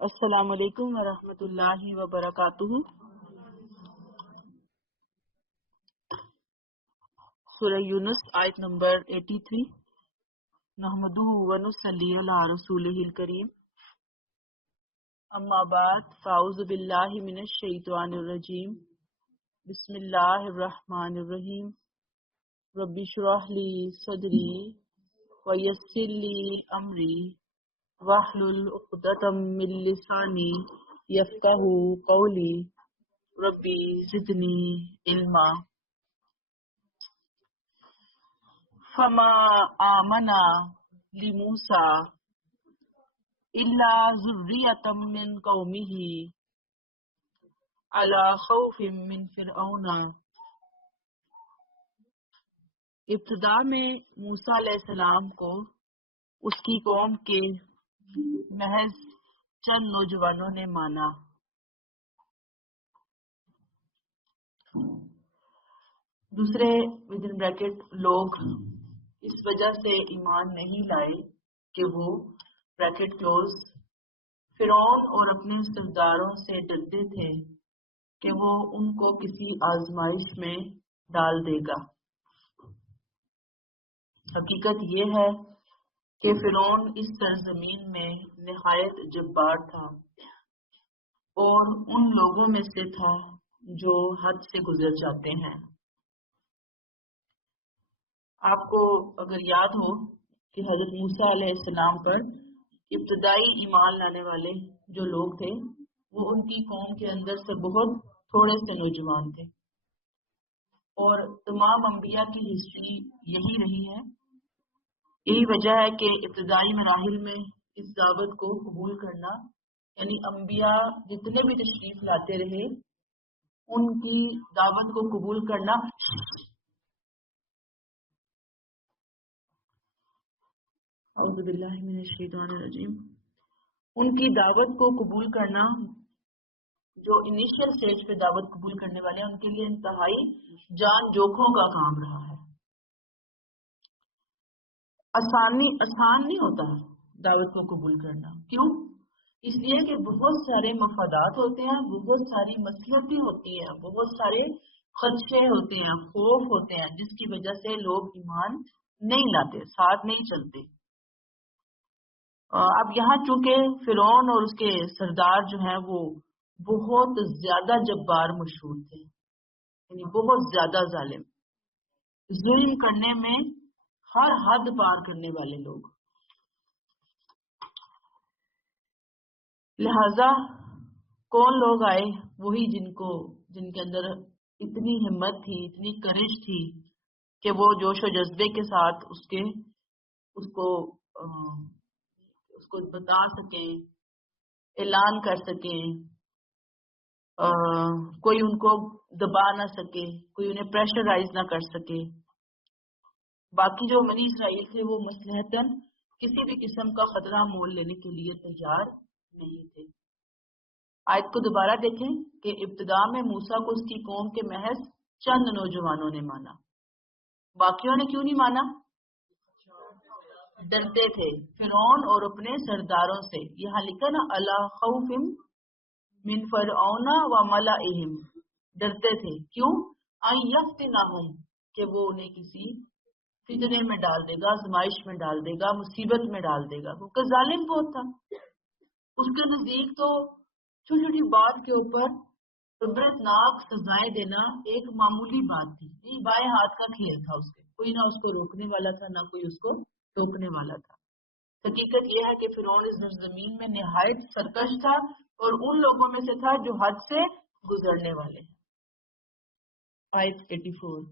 السلام علیکم ورحمۃ اللہ وبرکاتہ۔ سورہ یونس آیت نمبر 83۔ نحمدہ ونصلی علی رسولہ الکریم، اما بعد فاعوذ باللہ من الشیطان الرجیم، بسم اللہ الرحمن الرحیم۔ رب اشرح لی صدری ویسر لی امری واحلل عقدۃ من لسانی یفقہوا قولی، ربی زدنی علما۔ فما آمنا لموسیٰ الا ذریۃ من قومہ علی خوف من فرعون۔ ابتدا میں موسیٰ علیہ السلام کو اس کی قوم کے محض چند نوجوانوں نے مانا۔ دوسرے ودن بریکٹ لوگ اس وجہ سے ایمان نہیں لائے کہ وہ بریکٹ کلوز فرعون اور اپنے سرداروں سے ڈرتے تھے کہ وہ ان کو کسی آزمائش میں ڈال دے گا۔ حقیقت یہ ہے کہ فرعون اس سرزمین میں نہایت جبار تھا اور ان لوگوں میں سے تھا جو حد سے گزر جاتے ہیں۔ آپ کو اگر یاد ہو کہ حضرت موسیٰ علیہ السلام پر ابتدائی ایمان لانے والے جو لوگ تھے وہ ان کی قوم کے اندر سے بہت تھوڑے سے نوجوان تھے، اور تمام انبیاء کی ہسٹری یہی رہی ہے۔ یہی وجہ ہے کہ ابتدائی مراحل میں اس دعوت کو قبول کرنا، یعنی انبیاء جتنے بھی تشریف لاتے رہے ان کی دعوت کو قبول کرنا اعوذ باللہ من الشیطان الرجیم، ان کی دعوت کو قبول کرنا، جو انیشیل سٹیج پہ دعوت قبول کرنے والے ہیں ان کے لیے انتہائی جان جوکھوں کا کام رہا ہے۔ آسان نہیں ہوتا دعوت کو قبول کرنا۔ کیوں؟ اس لیے کہ بہت سارے مفادات ہوتے ہیں، بہت ساری مصلحتیں ہوتی ہیں، بہت سارے خدشے ہوتے ہیں، خوف ہوتے ہیں، جس کی وجہ سے لوگ ایمان نہیں لاتے، ساتھ نہیں چلتے۔ اب یہاں چونکہ فرعون اور اس کے سردار جو ہیں وہ بہت زیادہ جبار مشہور تھے، یعنی بہت زیادہ ظالم، ظلم کرنے میں ہر حد پار کرنے والے لوگ۔ لہذا کون لوگ آئے؟ وہی جن کے اندر اتنی ہمت تھی، اتنی کرش تھی کہ وہ جوش و جذبے کے ساتھ اس کو بتا سکیں، اعلان کر سکیں، کوئی ان کو دبا نہ سکے، کوئی انہیں پریشرائز نہ کر سکے۔ باقی جو بنی اسرائیل تھے وہ مصلحتاً کسی بھی قسم کا خطرہ مول لینے کے لیے تیار نہیں تھے۔ آیت کو دوبارہ دیکھیں کہ ابتدا میں موسیٰ کو اس کی قوم کے محض چند نوجوانوں نے مانا۔ باقیوں نے کیوں نہیں مانا؟ ڈرتے تھے فرعون اور اپنے سرداروں سے۔ یہاں لکھا نا الا خوف من فرعون و ملئہم، ڈرتے تھے۔ کیوں؟ ان یفتنہم، کہ وہ انہیں کسی فتنے میں ڈال دے گا، آزمائش میں ڈال دے گا، مصیبت میں ڈال دے گا، کیونکہ ظالم بہت تھا۔ اس کے نزدیک تو چھوٹی چھوٹی بات کے اوپر عبرتناک سزائیں دینا ایک معمولی بات تھی۔ یہ بائیں ہاتھ کا کھیل تھا اس کے، کوئی نہ اس کو روکنے والا تھا، نہ کوئی اس کو ٹوکنے والا تھا۔ حقیقت یہ ہے کہ فرعون اس زمین میں نہایت سرکش تھا اور ان لوگوں میں سے تھا جو حد سے گزرنے والے ہیں۔ آیت 84۔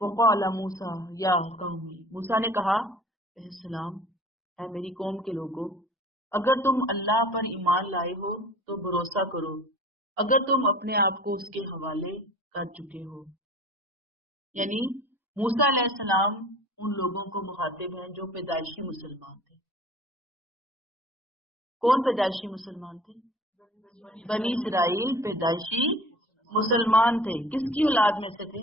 وقال موسیٰ یا قومی، موسیٰ نے کہا علیہ السلام، اے میری قوم کے لوگوں، اگر تم اللہ پر ایمان لائے ہو تو بھروسہ کرو، اگر تم اپنے آپ کو اس کے حوالے کر چکے ہو۔ یعنی موسیٰ علیہ السلام ان لوگوں کو مخاطب ہیں جو پیدائشی مسلمان تھے۔ کون پیدائشی مسلمان تھے؟ بنی اسرائیل پیدائشی مسلمان تھے۔ کس کی اولاد میں سے تھے؟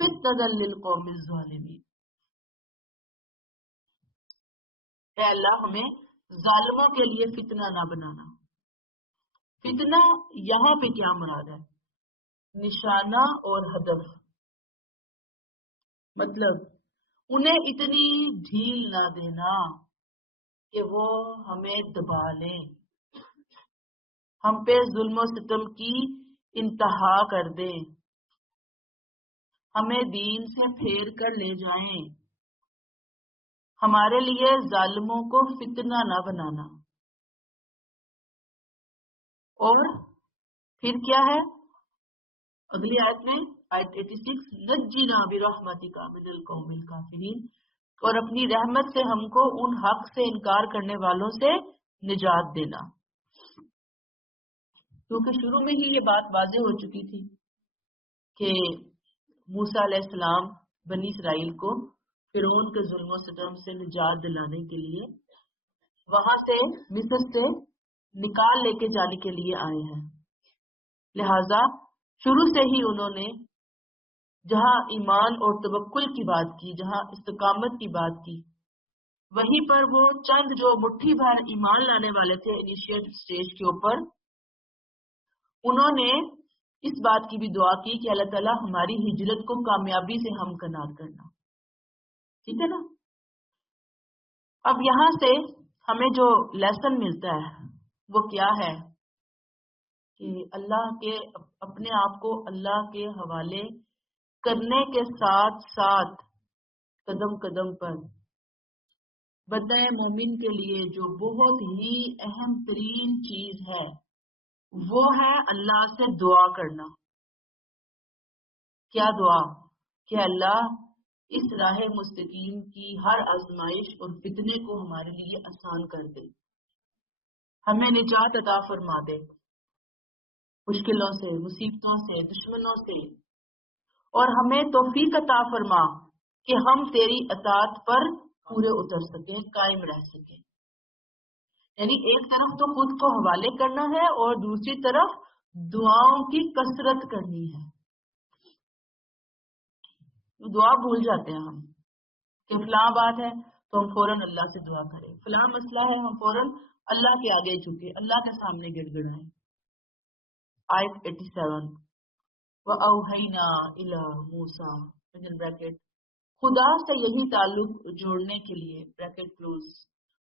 فتنة للقوم الظالمین۔ اے اللہ ہمیں ظالموں کے لیے فتنہ نہ بنانا۔ فتنہ یہاں پہ کیا مراد ہے؟ نشانہ اور ہدف، مطلب انہیں اتنی ڈھیل نہ دینا کہ وہ ہمیں دبا لیں، ہم پہ ظلم و ستم کی انتہا کر دیں، ہمیں دین سے پھیر کر لے جائیں۔ ہمارے لیے ظالموں کو فتنہ نہ بنانا۔ اور پھر کیا ہے اگلی آیت میں، آیت 86، نجینا برحمتک من القوم الکافرین، اور اپنی رحمت سے ہم کو ان حق سے انکار کرنے والوں سے نجات دینا۔ کیونکہ شروع میں ہی یہ بات واضح ہو چکی تھی کہ موسیٰ علیہ السلام بنی اسرائیل کو فرعون کے ظلم و ستم سے نجات دلانے کے لیے وہاں سے مصر سے نکال لے کے جانے کے لیے آئے ہیں۔ لہذا شروع سے ہی انہوں نے جہاں ایمان اور توکل کی بات کی، جہاں استقامت کی بات کی، وہیں پر وہ چند جو مٹھی بھر ایمان لانے والے تھے انیشیٹ سٹیج کے اوپر، انہوں نے اس بات کی بھی دعا کی کہ اللہ تعالیٰ ہماری ہجرت کو کامیابی سے ہمکنار کرنا۔ ٹھیک ہے نا؟ اب یہاں سے ہمیں جو لیسن ملتا ہے وہ کیا ہے کہ اللہ کے اپنے آپ کو اللہ کے حوالے کرنے کے ساتھ ساتھ قدم قدم پر بندہ مومن کے لیے جو بہت ہی اہم ترین چیز ہے وہ ہے اللہ سے دعا کرنا۔ کیا دعا؟ کہ اللہ اس راہ مستقیم کی ہر آزمائش اور فتنے کو ہمارے لیے آسان کر دے، ہمیں نجات عطا فرما دے مشکلوں سے، مصیبتوں سے، دشمنوں سے، اور ہمیں توفیق عطا فرما کہ ہم تیری اطاعت پر پورے اتر سکیں، قائم رہ سکیں۔ یعنی ایک طرف تو خود کو حوالے کرنا ہے اور دوسری طرف دعاؤں کی کثرت کرنی ہے۔ دعا بھول جاتے ہیں ہم کہ فلاں بات ہے تو ہم فوراً اللہ سے دعا کریں، فلاں مسئلہ ہے ہم فوراً اللہ کے آگے جھکے، اللہ کے سامنے گڑ گڑائیں۔ آیت 87، وَأَوْحَيْنَا إِلَى مُوسَىٰ، خدا سے یہی تعلق جوڑنے کے لیے بریکٹ کلوز،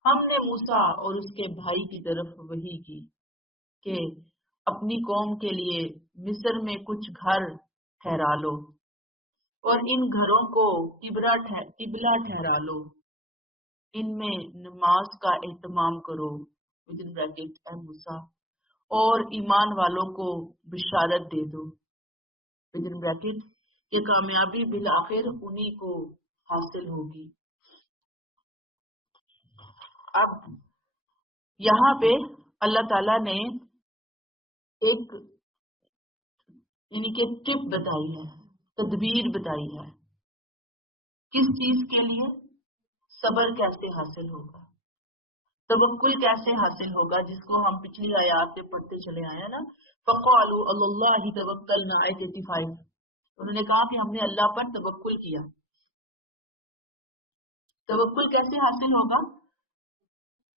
ہم نے موسیٰ اور اس کے بھائی کی طرف وحی کی کہ اپنی قوم کے لیے مصر میں کچھ گھر ٹھہرا لو اور ان گھروں کو قبلہ ٹھہرا لو، ان میں نماز کا اہتمام کرو within bracket اے موسیٰ، اور ایمان والوں کو بشارت دے دو within bracket کہ کامیابی بالآخر انہی کو حاصل ہوگی۔ اب یہاں پہ اللہ تعالیٰ نے ایک یعنی کہ ٹپ بتائی ہے، تدبیر بتائی ہے، کس چیز کے لیے؟ صبر کیسے حاصل ہوگا، توکل کیسے حاصل ہوگا، جس کو ہم پچھلی آیات میں پڑھتے چلے آئے ہیں نا، فَقَالُوا عَلَى اللَّهِ تَوَكَّلْنَا، آیت 85، انہوں نے کہا کہ ہم نے اللہ پر توکل کیا۔ توکل کیسے حاصل ہوگا؟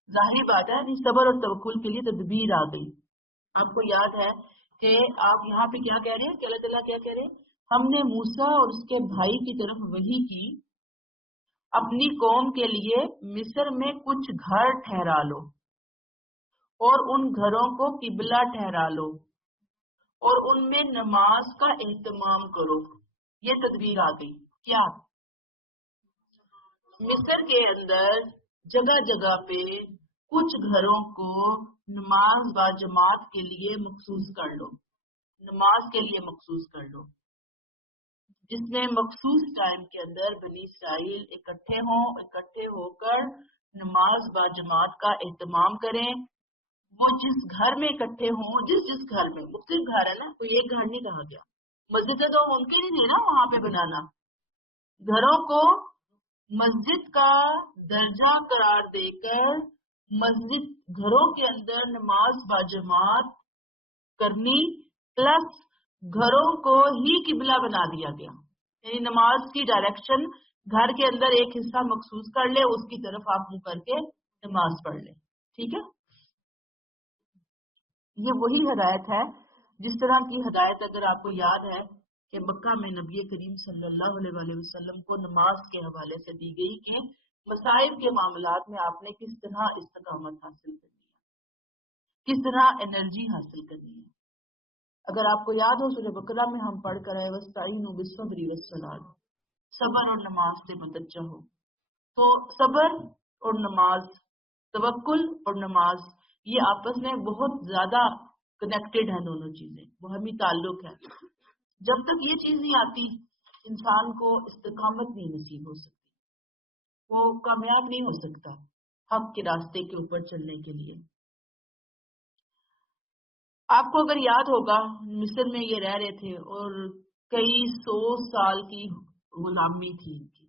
ظاہری بات ہے، صبر اور توکل کے لیے تدبیر آ گئی۔ آپ کو یاد ہے کہ آپ یہاں پہ کیا کہہ رہے ہیں کہ اللہ تعالیٰ کیا کہہ رہے ہیں؟ ہم نے موسیٰ اور اس کے بھائی کی طرف وحی کی اپنی قوم کے لیے مصر میں کچھ گھر ٹھہرا لو اور ان گھروں کو قبلہ ٹھہرا لو اور ان میں نماز کا اہتمام کرو۔ یہ تدبیر آ گئی۔ کیا؟ مصر کے اندر جگہ جگہ پہ کچھ گھروں کو نماز با جماعت کے لیے مخصوص کر لو، نماز کے لیے مخصوص کر لو، جس میں مخصوص ٹائم کے اندر بنی اسرائیل اکٹھے ہو کر نماز با جماعت کا اہتمام کریں۔ وہ جس گھر میں اکٹھے ہوں، جس گھر میں، مختلف گھر ہے نا، کوئی ایک گھر نہیں کہا گیا، مسجد تو ممکن ہی نہیں نا وہاں پہ بنانا، گھروں کو مسجد کا درجہ قرار دے کر مسجد گھروں کے اندر نماز با جماعت کرنی، پلس گھروں کو ہی قبلہ بنا دیا گیا۔ یعنی نماز کی ڈائریکشن گھر کے اندر ایک حصہ مخصوص کر لے، اس کی طرف آپ منہ کر کے نماز پڑھ لیں. ٹھیک ہے، یہ وہی ہدایت ہے جس طرح کی ہدایت اگر آپ کو یاد ہے کہ مکہ میں نبی کریم صلی اللہ علیہ وآلہ وسلم کو نماز کے حوالے سے دی گئی کہ مصائب کے معاملات میں آپ نے کس طرح استقامت حاصل کرنی ہے، کس طرح انرجی حاصل کرنی ہے. اگر آپ کو یاد ہو سورہ بقرہ میں ہم پڑھ کر آئے وَاسْتَعِينُوا بِالصَّبْرِ وَالصَّلَاةِ، صبر اور نماز سے متوجہ ہو. تو صبر اور نماز، توکل اور نماز، یہ آپس میں بہت زیادہ کنیکٹڈ ہیں، دونوں چیزیں باہمی تعلق ہے. جب تک یہ چیز نہیں آتی انسان کو استقامت نہیں نصیب ہو سکتی، وہ کامیاب نہیں ہو سکتا حق کے راستے کے اوپر چلنے کے لیے. آپ کو اگر یاد ہوگا مصر میں یہ رہ رہے تھے اور کئی 100 سال کی غلامی تھی ان کی،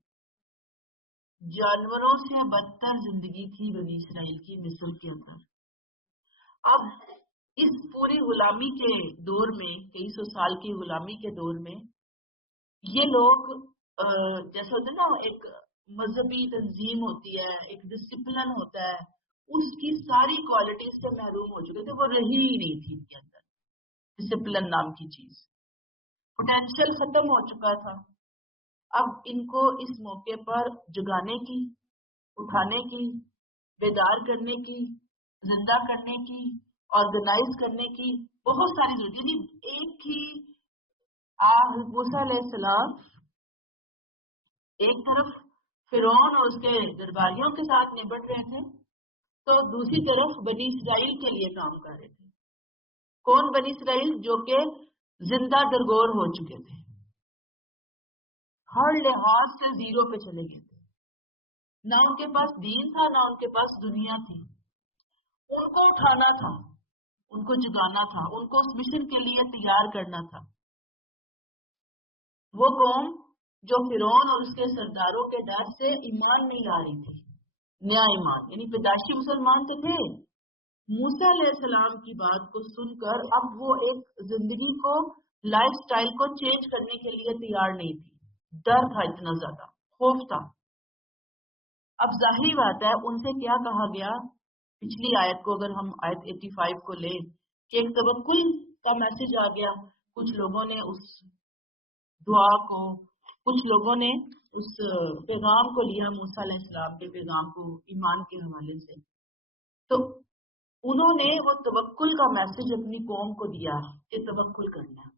جانوروں سے بدتر زندگی تھی بنی اسرائیل کی مصر کے اندر. اب اس پوری غلامی کے دور میں، کئی 100 سال کی غلامی کے دور میں، یہ لوگ جیسا ہوتا ہے نا، ایک مذہبی تنظیم ہوتی ہے، ایک ڈسپلن ہوتا ہے، اس کی ساری کوالٹیز سے محروم ہو چکے تھے. وہ رہی ہی نہیں تھی ان کے اندر ڈسپلن نام کی چیز، پوٹینشیل ختم ہو چکا تھا. اب ان کو اس موقع پر جگانے کی، اٹھانے کی، بیدار کرنے کی، زندہ کرنے کی، آرگنائز کرنے کی بہت ساری ضرورت. یعنی ایک ہی موسیٰ علیہ السلام ایک طرف فرعون اور اس کے درباریوں کے ساتھ نبٹ رہے تھے، تو دوسری طرف بنی اسرائیل کے لیے کام کر رہے تھے. کون بنی اسرائیل؟ جو کہ زندہ درگور ہو چکے تھے، ہر لحاظ سے زیرو پہ چلے گئے تھے. نہ ان کے پاس دین تھا، نہ ان کے پاس دنیا تھی. ان کو اٹھانا تھا، ان کو جگانا تھا، ان کو اس مشن کے لیے تیار کرنا تھا. وہ قوم جو فرعون اور اس کے سرداروں کے ڈر سے ایمان نہیں لا رہی تھی، نیا ایمان، یعنی پیدائشی مسلمان تو تھے، موسیٰ علیہ السلام کی بات کو سن کر اب وہ ایک زندگی کو، لائف سٹائل کو چینج کرنے کے لیے تیار نہیں تھی. ڈر تھا، اتنا زیادہ خوف تھا. اب ظاہری بات ہے ان سے کیا کہا گیا، پچھلی آیت کو اگر ہم آیت 85 کو لیں کہ ایک توکل کا میسج آ گیا. کچھ لوگوں نے اس دعا کو، کچھ لوگوں نے اس پیغام کو لیا، موسیٰ علیہ السلام کے پیغام کو ایمان کے حوالے سے. تو انہوں نے وہ توکل کا میسج اپنی قوم کو دیا کہ توکل کرنا ہے،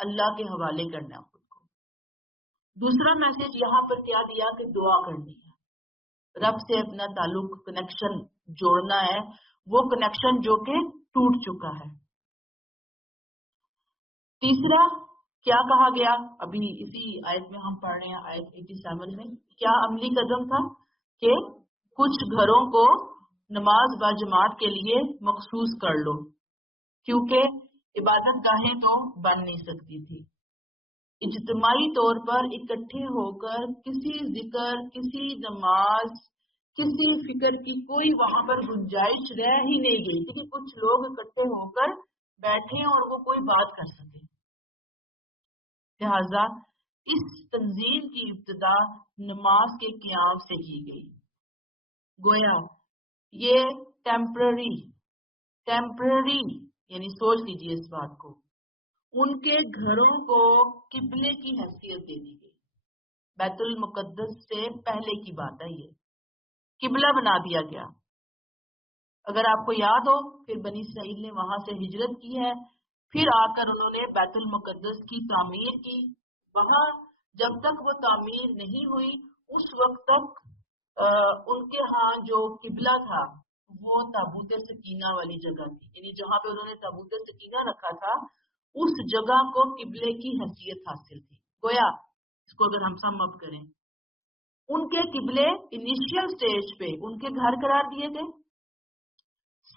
اللہ کے حوالے کرنا ہے خود کو. دوسرا میسج یہاں پر کیا دیا کہ دعا کرنی ہے، رب سے اپنا تعلق، کنیکشن جوڑنا ہے، وہ کنیکشن جو کہ ٹوٹ چکا ہے. تیسرا کیا کہا گیا، ابھی اسی آیت میں ہم پڑھ رہے ہیں، آیت 87 میں کیا عملی قدم تھا کہ کچھ گھروں کو نماز با جماعت کے لیے مخصوص کر لو، کیونکہ عبادت گاہیں تو بن نہیں سکتی تھی. اجتماعی طور پر اکٹھے ہو کر کسی ذکر، کسی نماز، کسی فکر کی کوئی وہاں پر گنجائش رہ ہی نہیں گئی تھی کہ کچھ لوگ اکٹھے ہو کر بیٹھے اور وہ کوئی بات کر سکے. لہذا اس تنظیم کی ابتدا نماز کے قیام سے کی گئی. گویا یہ ٹیمپرری یعنی سوچ لیجیے اس بات کو، ان کے گھروں کو قبلے کی حیثیت دے دی گئی. بیت المقدس سے پہلے کی بات ہے، یہ قبلہ بنا دیا گیا. اگر آپ کو یاد ہو پھر بنی اسرائیل نے وہاں سے ہجرت کی ہے، پھر آ کر انہوں نے بیت المقدس کی تعمیر کی. وہاں جب تک وہ تعمیر نہیں ہوئی اس وقت تک ان کے ہاں جو قبلہ تھا وہ تابوت سکینہ والی جگہ تھی، یعنی جہاں پہ انہوں نے تابوت سکینہ رکھا تھا اس جگہ کو قبلے کی حیثیت حاصل تھی. گویا اس کو اگر ہم سم اپ کریں، ان کے قبلے انیشیل سٹیج پہ ان کے گھر قرار دیے گئے.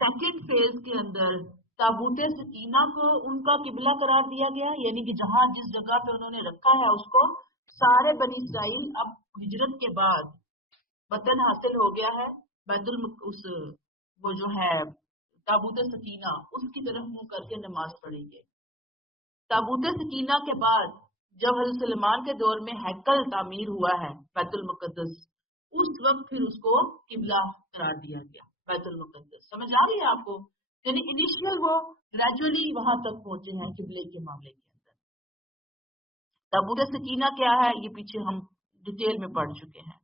سیکنڈ فیز کے اندر تابوت سکینہ کو ان کا قبلہ قرار دیا گیا، یعنی کہ جہاں جس جگہ پہ انہوں نے رکھا ہے اس کو سارے بنی اسرائیل اب ہجرت کے بعد وطن حاصل ہو گیا ہے، وہ جو ہے تابوت سکینہ اس کی طرف منہ کر کے نماز پڑھیں گے. تابوت سکینہ کے بعد جب حضرت سلیمان کے دور میں ہیکل تعمیر ہوا ہے بیت المقدس، اس وقت پھر اس کو قبلہ قرار دیا گیا بیت المقدس. سمجھ آ رہی ہے آپ کو؟ یعنی انیشیل وہ گریجولی وہاں تک پہنچے ہیں قبلے کے معاملے کے اندر. تابوت سکینہ کیا ہے یہ پیچھے ہم ڈیٹیل میں پڑھ چکے ہیں.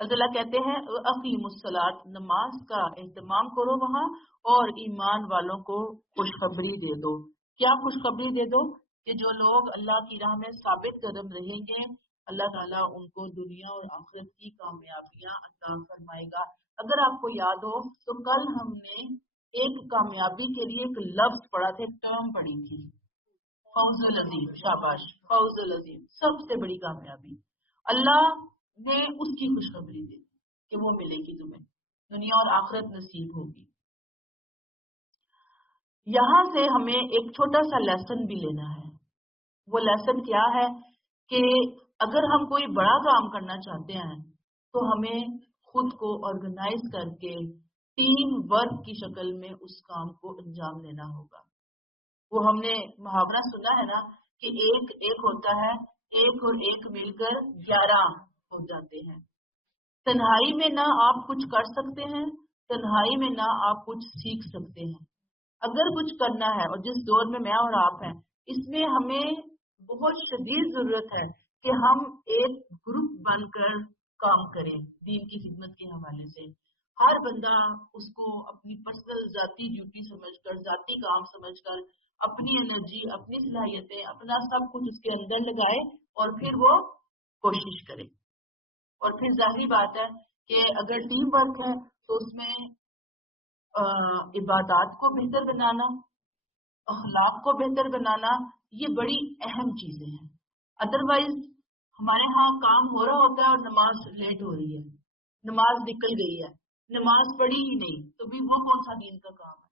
اللہ کہتے ہیں اقیم الصلاۃ، نماز کا اہتمام کرو وہاں، اور ایمان والوں کو خوشخبری دے دو. کیا خوشخبری دے دو؟ کہ جو لوگ اللہ کی راہ میں ثابت قدم رہیں گے اللہ تعالیٰ ان کو دنیا اور آخرت کی کامیابیاں عطا فرمائے گا. اگر آپ کو یاد ہو تو کل ہم نے ایک کامیابی کے لیے ایک لفظ پڑھا تھا، ایک ٹرم پڑھی تھی، فوز العظیم. شاباش، فوز العظیم، سب سے بڑی کامیابی. اللہ نے اس کی خوشخبری دی کہ وہ ملے گی تمہیں، دنیا اور آخرت نصیب ہوگی. یہاں سے ہمیں ایک چھوٹا سا لیسن بھی لینا ہے. وہ لیسن کیا ہے کہ اگر ہم کوئی بڑا کام کرنا چاہتے ہیں تو ہمیں خود کو آرگنائز کر کے ٹیم ورک کی شکل میں اس کام کو انجام دینا ہوگا. وہ ہم نے محاورہ سنا ہے نا کہ ایک ایک ہوتا ہے، ایک اور ایک مل کر 11 ہو جاتے ہیں. تنہائی میں نہ آپ کچھ کر سکتے ہیں، تنہائی میں نہ آپ کچھ سیکھ سکتے ہیں. اگر کچھ کرنا ہے، اور جس دور میں اور آپ ہیں اس میں ہمیں بہت شدید ضرورت ہے کہ ہم ایک گروپ بن کر کام کریں دین کی خدمت کے حوالے سے. ہر بندہ اس کو اپنی پرسنل ذاتی ڈیوٹی سمجھ کر، ذاتی کام سمجھ کر اپنی انرجی، اپنی صلاحیتیں، اپنا سب کچھ اس کے اندر لگائے اور پھر وہ کوشش کرے. اور پھر ظاہری بات ہے کہ اگر ٹیم ورک ہے تو اس میں عبادات کو بہتر بنانا، اخلاق کو بہتر بنانا، یہ بڑی اہم چیزیں ہیں. ادروائز ہمارے ہاں کام ہو رہا ہوتا ہے اور نماز لیٹ ہو رہی ہے، نماز نکل گئی ہے، نماز پڑھی ہی نہیں، تو بھی وہ کون سا دین کا کام ہے،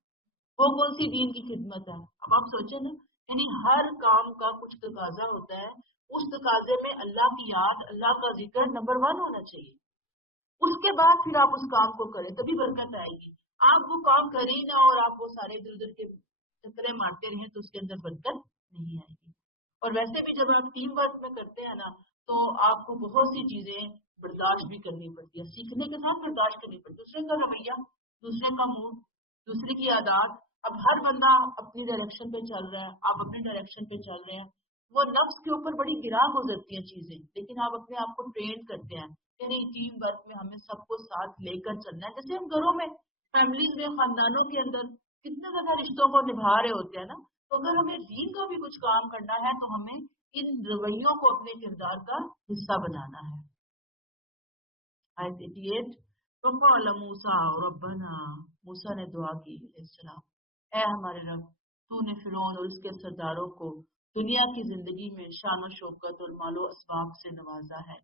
وہ کون سی دین کی خدمت ہے. اب آپ سوچیں نا، یعنی ہر کام کا کچھ تقاضا ہوتا ہے، اس تقاضے میں اللہ کی یاد، اللہ کا ذکر نمبر 1 ہونا چاہیے. اس کے بعد پھر آپ اس کام کو کریں تبھی برکت آئے گی. آپ وہ کام کریں نہ اور آپ وہ سارے ادھر ادھر کے چکرے مارتے رہیں تو اس کے اندر برکت نہیں آئے گی. اور ویسے بھی جب آپ ٹیم ورک میں کرتے ہیں نا تو آپ کو بہت سی چیزیں برداشت بھی کرنی پڑتی ہے، سیکھنے کے ساتھ برداشت کرنی پڑتی ہے. دوسرے کا رویہ، دوسرے کا موڈ، دوسرے کی عادات. اب ہر بندہ اپنی ڈائریکشن پہ چل رہا ہے، آپ اپنی ڈائریکشن پہ چل رہے ہیں، وہ نفس کے اوپر بڑی گرا گزرتی ہیں چیزیں. لیکن آپ اپنے آپ کو ٹرین کرتے ہیں کہ نہیں، ٹیم ورک میں ہمیں سب کو ساتھ لے کر چلنا ہے. جیسے ہم گھروں میں، فیملیز میں، خاندانوں کے اندر کتنے زیادہ رشتوں کو نبھا رہے ہوتے ہیں نا، تو اگر ہمیں دین کا بھی کچھ کام کرنا ہے تو ہمیں ان رویوں کو اپنے کردار کا حصہ بنانا ہے. آیت 88 فقال موسیٰ ربنا، موسیٰ نے دعا کی علیہ السلام، اے ہمارے رب، تو نے فرعون اور اس کے سرداروں کو دنیا کی زندگی میں شان و شوکت اور مال و اسباب سے نوازا ہے.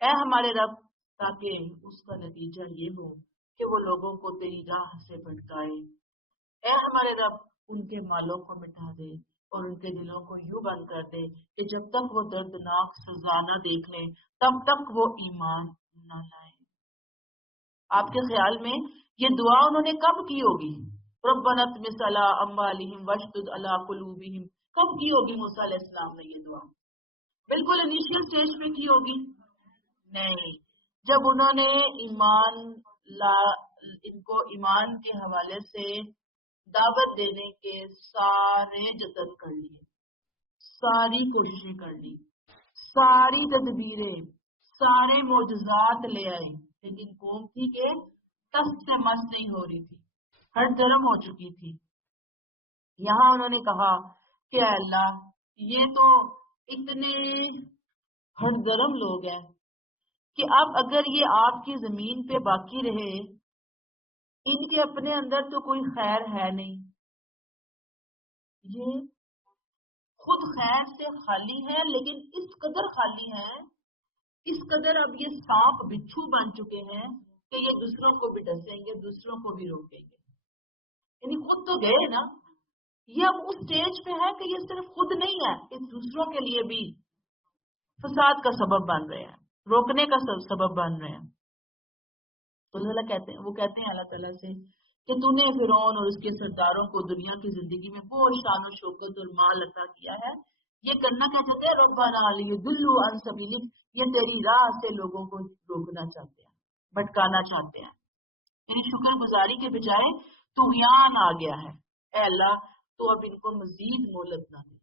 اے ہمارے رب، تاکہ اس کا نتیجہ یہ ہو کہ وہ لوگوں کو تیری راہ سے بھٹکائے. اے ہمارے رب، ان کے مالوں کو مٹا دے اور ان کے دلوں کو یوں بند کر دے کہ جب تک وہ دردناک سزا نہ دیکھ لیں تب تک وہ ایمان نہ لائیں. آپ کے خیال میں یہ دعا انہوں نے کب کی ہوگی؟ ربنا اطمس علی اموالہم واشدد علی قلوبہم، کب کی ہوگی موسیٰ علیہ السلام نے یہ دعا؟ بالکل انیشیل سٹیج پہ کی ہوگی؟ نہیں، جب انہوں نے ان کو ایمان کے حوالے سے دعوت دینے کے سارے جتن کر لیے، ساری کوششیں کر لی، ساری تدبیریں، سارے معجزات لے آئے، لیکن قوم تھی کہ تس سے مس نہیں ہو رہی تھی، ہر درم ہو چکی تھی. یہاں انہوں نے کہا کہ اے اللہ، یہ تو اتنے ہر درم لوگ ہیں کہ اب اگر یہ آپ کی زمین پہ باقی رہے، ان کے اپنے اندر تو کوئی خیر ہے نہیں، یہ خود خیر سے خالی ہے، لیکن اس قدر خالی ہے، اس قدر اب یہ سانپ بچھو بن چکے ہیں کہ یہ دوسروں کو بھی ڈسیں گے، دوسروں کو بھی روکیں گے. یعنی خود تو گئے نا، یہ اب اس سٹیج پہ ہے کہ یہ صرف خود نہیں ہے، اس دوسروں کے لیے بھی فساد کا سبب بن رہے ہیں، روکنے کا سبب بن رہے ہیں. تو اللہ کہتے ہیں، وہ کہتے ہیں اللہ تعالیٰ سے کہ تو نے فرعون اور اس کے سرداروں کو دنیا کی زندگی میں بہت شان و شوکت اور مال عطا کیا ہے، یہ کرنا کیا چاہتے ہیں؟ ربنا لیضلوا عن سبیلک، یہ تیری راہ سے لوگوں کو روکنا چاہتے ہیں، بھٹکانا چاہتے ہیں. یعنی شکر گزاری کے بجائے طغیان آ گیا ہے. اے اللہ تو اب ان کو مزید مہلت نہ دے.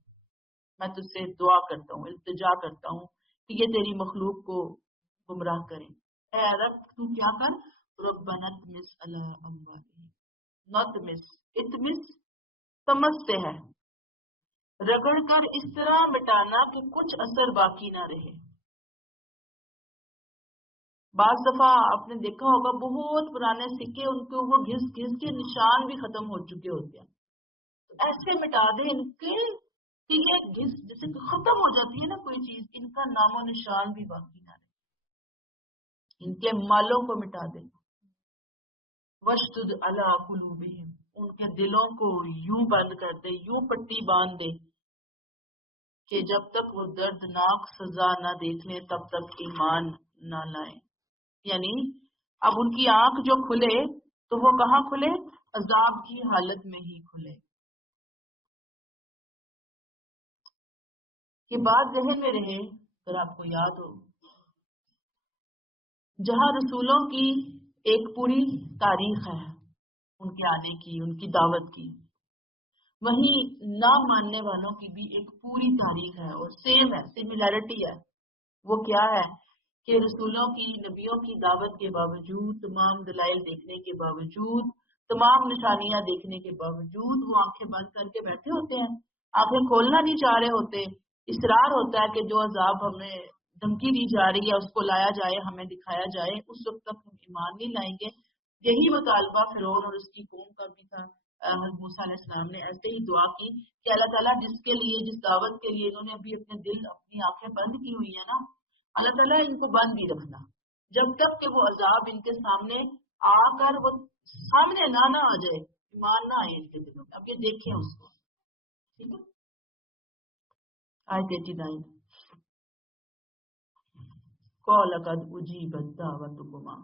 میں تجھ سے دعا کرتا ہوں، التجا کرتا ہوں کہ یہ تیری مخلوق کو گمراہ کریں. اے رب تو کیا کر، ربنا اطمس علی اموالہم، نطمس، اتمس تمس سے ہے، رگڑ کر اس طرح مٹانا کہ کچھ اثر باقی نہ رہے. بعض دفعہ آپ نے دیکھا ہوگا بہت پرانے سکے، ان کو وہ گھس گھس کے نشان بھی ختم ہو چکے ہوتے ہیں. تو ایسے مٹا دے ان کے کہ یہ گھس جیسے ختم ہو جاتی ہے نا کوئی چیز، ان کا نام و نشان بھی باقی نہ رہے. ان کے مالوں کو مٹا دے. وشدد علی قلوبہم، ان کے دلوں کو یوں بند کر دے، یوں پٹی باندھ دے کہ جب تک وہ دردناک سزا نہ دیکھ لیں تب تک ایمان نہ لائیں. یعنی اب ان کی آنکھ جو کھلے تو وہ کہاں کھلے؟ عذاب کی حالت میں ہی کھلے. یہ بات ذہن میں رہے اگر آپ کو یاد ہو، جہاں رسولوں کی ایک پوری تاریخ ہے ان کے آنے کی، ان کی دعوت کی، وہیں نہ ماننے والوں کی بھی ایک پوری تاریخ ہے اور سیم ہے، سملیرٹی ہے. وہ کیا ہے کہ رسولوں کی، نبیوں کی دعوت کے باوجود، تمام دلائل دیکھنے کے باوجود، تمام نشانیاں دیکھنے کے باوجود وہ آنکھیں بند کر کے بیٹھے ہوتے ہیں، آنکھیں کھولنا نہیں چاہ رہے ہوتے. اصرار ہوتا ہے کہ جو عذاب ہمیں دھمکی دی جا رہی ہے اس کو لایا جائے، ہمیں دکھایا جائے، اس وقت تک ہم ایمان نہیں لائیں گے. یہی مطالبہ فرعون اور اس کی قوم کا بھی تھا. حضرت موسیٰ علیہ السلام نے ایسے ہی دعا کی کہ اللہ تعالیٰ جس کے لیے، جس دعوت کے لیے انہوں نے ابھی اپنے دل، اپنی آنکھیں بند کی ہوئی ہیں نا، اللہ تعالیٰ ان کو بند بھی رکھنا جب تک کہ وہ عذاب ان کے سامنے آ کر وہ سامنے نہ آ جائے، ایمان نہ آئے ان کے دلوں میں. اب یہ دیکھیں اس کو. ٹھیک ہے، آیت 89. قَالَ قَدْ أُجِيبَتْ دَعْوَتُكُمَا،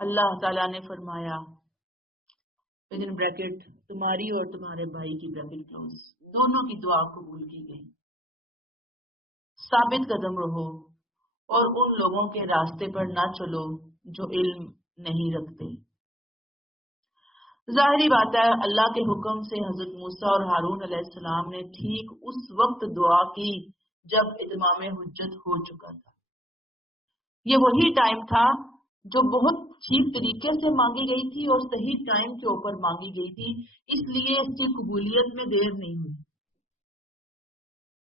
اللہ تعالیٰ نے فرمایا within bracket تمہاری اور تمہارے بھائی کی bracket کلوز، دونوں کی دعا قبول کی گئی. ثابت قدم رہو اور ان لوگوں کے راستے پر نہ چلو جو علم نہیں رکھتے. ظاہری بات ہے اللہ کے حکم سے حضرت موسیٰ اور ہارون علیہ السلام نے ٹھیک اس وقت دعا کی جب اتمام حجت ہو چکا تھا. یہ وہی ٹائم تھا جو بہت ٹھیک طریقے سے مانگی گئی تھی اور صحیح ٹائم کے اوپر مانگی گئی تھی، اس لیے اس کی قبولیت میں دیر نہیں ہوئی.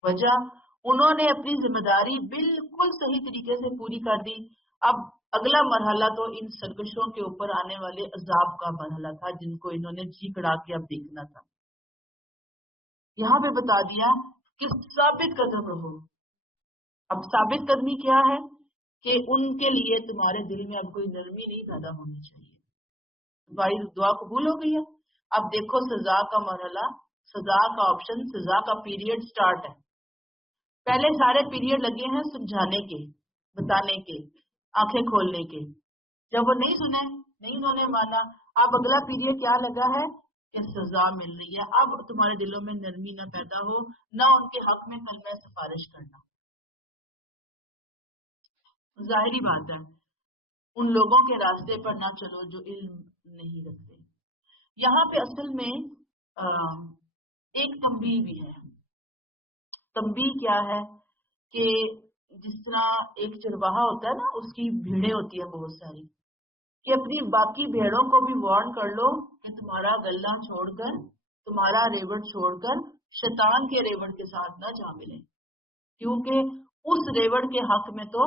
وجہ انہوں نے اپنی ذمہ داری بالکل صحیح طریقے سے پوری کر دی. اب اگلا مرحلہ تو ان سرکشوں کے اوپر آنے والے عذاب کا مرحلہ تھا جن کو انہوں نے جی کڑا کے اب دیکھنا تھا. یہاں پہ بتا دیا کہ ثابت قدم رہو. اب ثابت قدمی کیا ہے کہ ان کے لیے تمہارے دل میں اب کوئی نرمی نہیں پیدا ہونی چاہیے. تمہاری دعا قبول ہو گئی ہے، اب دیکھو سزا کا مرحلہ، سزا کا آپشن، سزا کا پیریڈ سٹارٹ ہے. پہلے سارے پیریڈ لگے ہیں سمجھانے کے، بتانے کے، آنکھیں کھولنے کے. جب وہ نہیں سنے، نہیں انہوں نے مانا، اب اگلا پیریڈ کیا لگا ہے کہ سزا مل رہی ہے. اب تمہارے دلوں میں نرمی نہ پیدا ہو، نہ ان کے حق میں کلمہ سفارش کرنا. ظاہری بات ہے ان لوگوں کے راستے پر نہ چلو جو علم نہیں رکھتے. یہاں پہ اصل میں ایک تنبیہ بھی ہے. تنبیہ کیا ہے کہ جس طرح ایک چرواہا ہوتا ہے نا، اس کی بھیڑیں ہوتی ہیں بہت ساری، کہ اپنی باقی بھیڑوں کو بھی وارن کر لو کہ تمہارا گلہ چھوڑ کر، تمہارا ریوڑ چھوڑ کر شیطان کے ریوڑ کے ساتھ نہ جا ملے، کیونکہ اس ریوڑ کے حق میں تو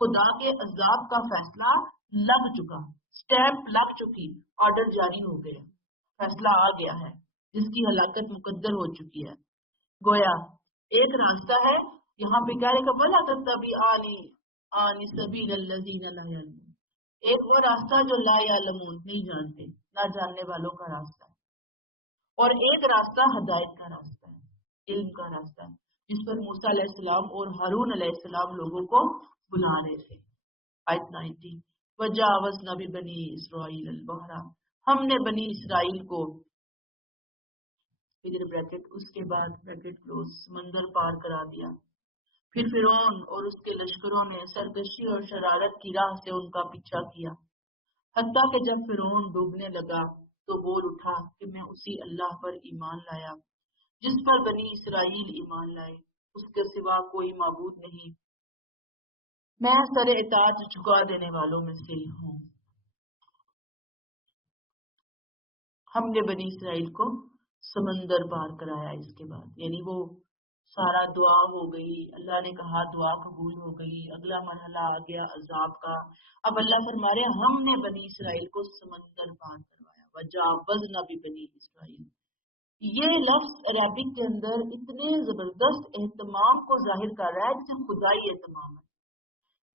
خدا کے عذاب کا فیصلہ لگ چکا، سٹیمپ لگ چکی، آرڈر جاری ہو گئے، فیصلہ آ گیا ہے جس کی ہلاکت مقدر ہو چکی ہے. گویا ایک راستہ ہے یہاں پہ کہہ رہے کہ وَلَا تَتَّبِعَانِ سَبِيلَ الَّذِينَ لَا يَعْلَمُونَ، ایک وہ راستہ جو لا یعلمون، نہیں جانتے، نہ جاننے والوں کا راستہ ہے. اور ایک راستہ ہدایت کا راستہ ہے، علم کا راستہ ہے، جس پر موسیٰ علیہ السلام اور ہارون علیہ السلام لوگوں کو بلا رہے تھے. آیت 90 وَجَاوَزْنَا بِبَنِي إِسْرَائِيلَ الْبَحْرَ، ہم نے بنی اسرائیل کو ادھر بریکٹ اس کے بعد بریکٹ کلوز سمندر پار کرا دیا. پھر فرعون اور اس کے لشکروں نے سرکشی اور شرارت کی راہ سے ان کا پیچھا کیا، حتیٰ کہ جب فرعون ڈوبنے لگا تو بول اٹھا کہ میں اسی اللہ پر ایمان لایا جس پر بنی اسرائیل ایمان لائے، اس کے سوا کوئی معبود نہیں، میں سر اطاعت جھکا دینے والوں میں سے ہوں. ہم نے بنی اسرائیل کو سمندر پار کرایا. اس کے بعد یعنی وہ سارا دعا ہو گئی، اللہ نے کہا دعا قبول ہو گئی، اگلا مرحلہ آ گیا عذاب کا. اب اللہ فرما رہے ہم نے بنی اسرائیل کو سمندر پار کروایا. وجاوزنا ببنی اسرائیل، یہ لفظ عربک کے اندر اتنے زبردست اہتمام کو ظاہر کر رہا ہے جسے خدائی اہتمام ہے.